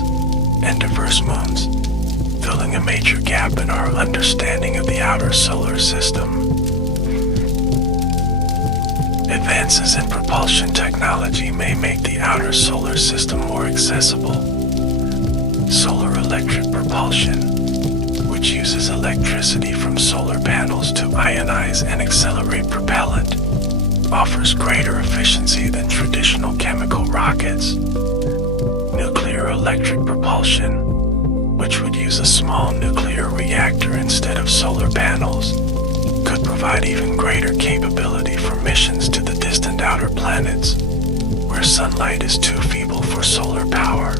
and diverse moons, filling a major gap in our understanding of the outer solar system. Advances in propulsion technology may make the outer solar system more accessible. Solar electric propulsion, which uses electricity from solar panels to ionize and accelerate propellant, offers greater efficiency than traditional chemical rockets. Nuclear electric propulsion, which would use a small nuclear reactor instead of solar panels, could provide even greater capability for missions to the distant outer planets, where sunlight is too feeble for solar power.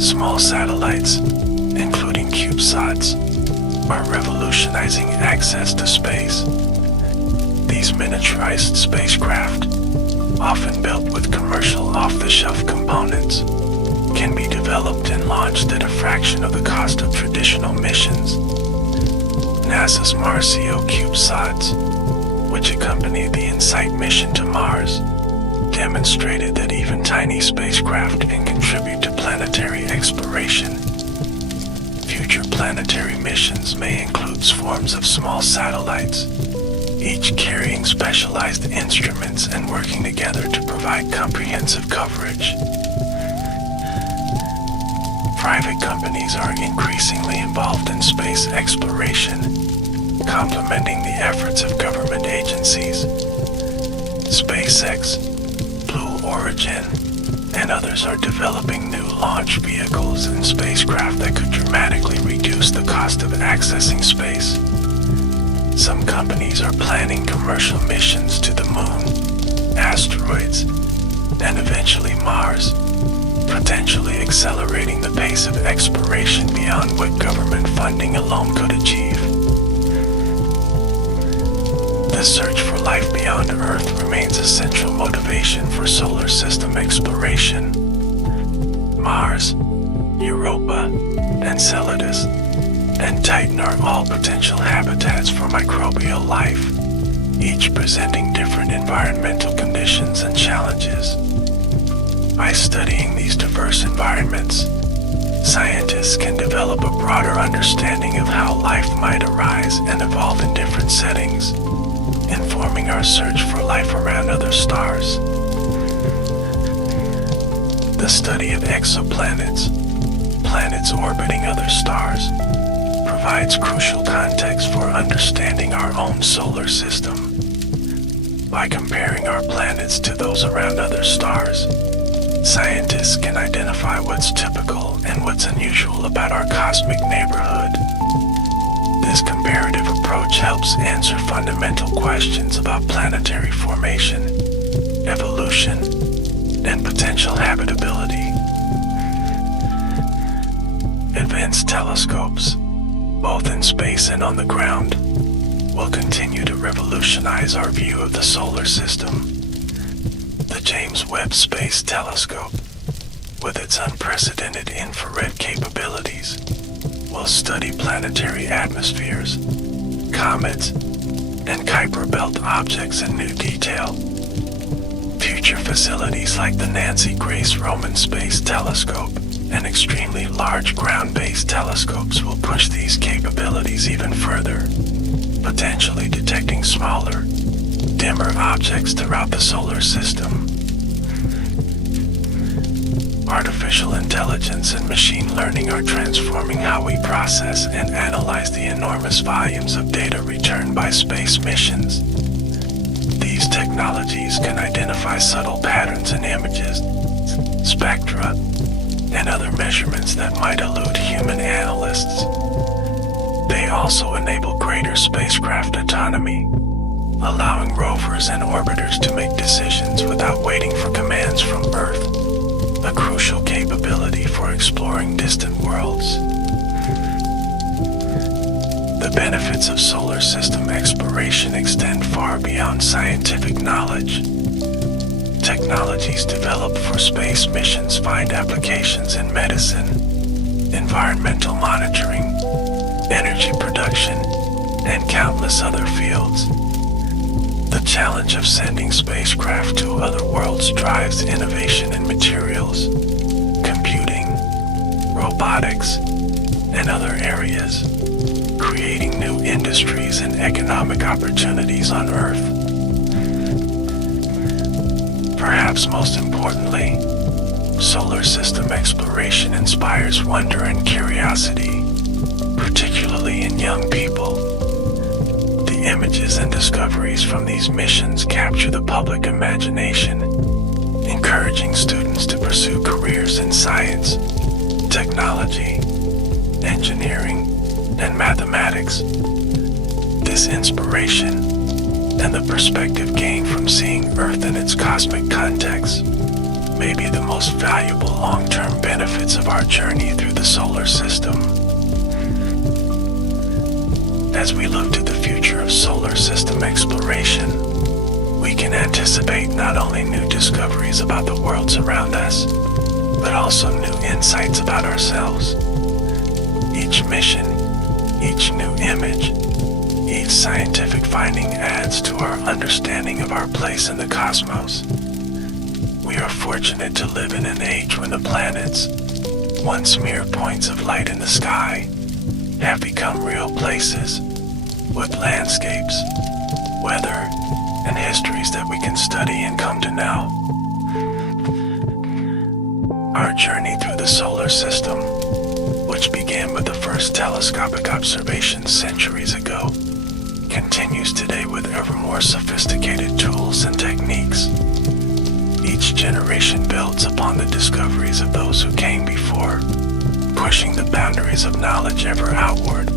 Small satellites, including CubeSats, are revolutionizing access to space. These miniaturized spacecraft, often built with commercial off-the-shelf components, can be developed and launched at a fraction of the cost of traditional missions. NASA's Marcio CubeSats, which accompanied the InSight mission to Mars, demonstrated that even tiny spacecraft can contribute to planetary exploration. Future planetary missions may include swarms of small satellites, each carrying specialized instruments and working together to provide comprehensive coverage. Private companies are increasingly involved in space exploration, complementing the efforts of government agencies. SpaceX, Blue Origin, and others are developing new launch vehicles and spacecraft that could dramatically reduce the cost of accessing space. Some companies are planning commercial missions to the moon, asteroids, and eventually Mars, potentially accelerating the pace of exploration beyond what government funding alone could achieve. The search for life beyond Earth remains a central motivation for solar system exploration. Mars, Europa, Enceladus, and Titan are all potential habitats for microbial life, each presenting different environmental conditions and challenges. By studying these diverse environments, scientists can develop a broader understanding of how life might arise and evolve in different settings, informing our search for life around other stars. The study of exoplanets, planets orbiting other stars, provides crucial context for understanding our own solar system. By comparing our planets to those around other stars, scientists can identify what's typical and what's unusual about our cosmic neighborhood. This comparative approach helps answer fundamental questions about planetary formation, evolution, and potential habitability. Advanced telescopes, both in space and on the ground, will continue to revolutionize our view of the solar system. The James Webb Space Telescope, with its unprecedented infrared capabilities, will study planetary atmospheres, comets, and Kuiper Belt objects in new detail. Future facilities like the Nancy Grace Roman Space Telescope and extremely large ground-based telescopes will push these capabilities even further, potentially detecting smaller, dimmer objects throughout the solar system. Artificial intelligence and machine learning are transforming how we process and analyze the enormous volumes of data returned by space missions. These technologies can identify subtle patterns in images, spectra, and other measurements that might elude human analysts. They also enable greater spacecraft autonomy, allowing rovers and orbiters to make decisions without waiting for commands from Earth, a crucial capability for exploring distant worlds. The benefits of solar system exploration extend far beyond scientific knowledge. Technologies developed for space missions find applications in medicine, environmental monitoring, energy production, and countless other fields. The challenge of sending spacecraft to other worlds drives innovation in materials, computing, robotics, and other areas, creating new industries and economic opportunities on Earth. Perhaps most importantly, solar system exploration inspires wonder and curiosity, particularly in young people. The images and discoveries from these missions capture the public imagination, encouraging students to pursue careers in science, technology, engineering, and mathematics. This inspiration and the perspective gained from seeing Earth in its cosmic context may be the most valuable long-term benefits of our journey through the solar system. As we look to the future of solar system exploration, we can anticipate not only new discoveries about the worlds around us, but also new insights about ourselves. Each mission, each new image, each scientific finding adds to our understanding of our place in the cosmos. We are fortunate to live in an age when the planets, once mere points of light in the sky, have become real places with landscapes, weather, and histories that we can study and come to know. Our journey through the solar system, which began with the first telescopic observations centuries ago, continues today with ever more sophisticated tools and techniques. Each generation builds upon the discoveries of those who came before, pushing the boundaries of knowledge ever outward.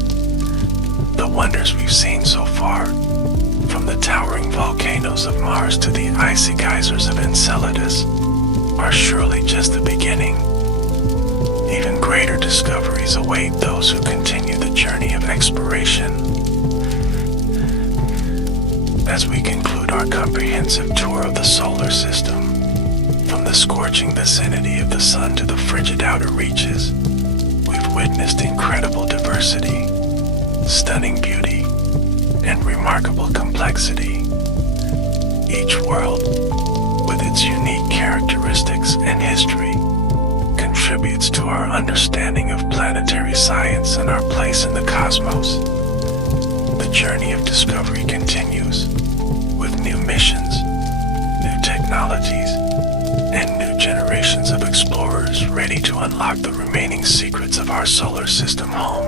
The wonders we've seen so far, from the towering volcanoes of Mars to the icy geysers of Enceladus, are surely just the beginning. Even greater discoveries await those who continue the journey of exploration. As we conclude our comprehensive tour of the solar system, from the scorching vicinity of the sun to the frigid outer reaches, we've witnessed incredible diversity, stunning beauty, and remarkable complexity. Each world, with its unique characteristics and history, contributes to our understanding of planetary science and our place in the cosmos. The journey of discovery continues, with new missions, new technologies, and new generations of explorers ready to unlock the remaining secrets of our solar system home.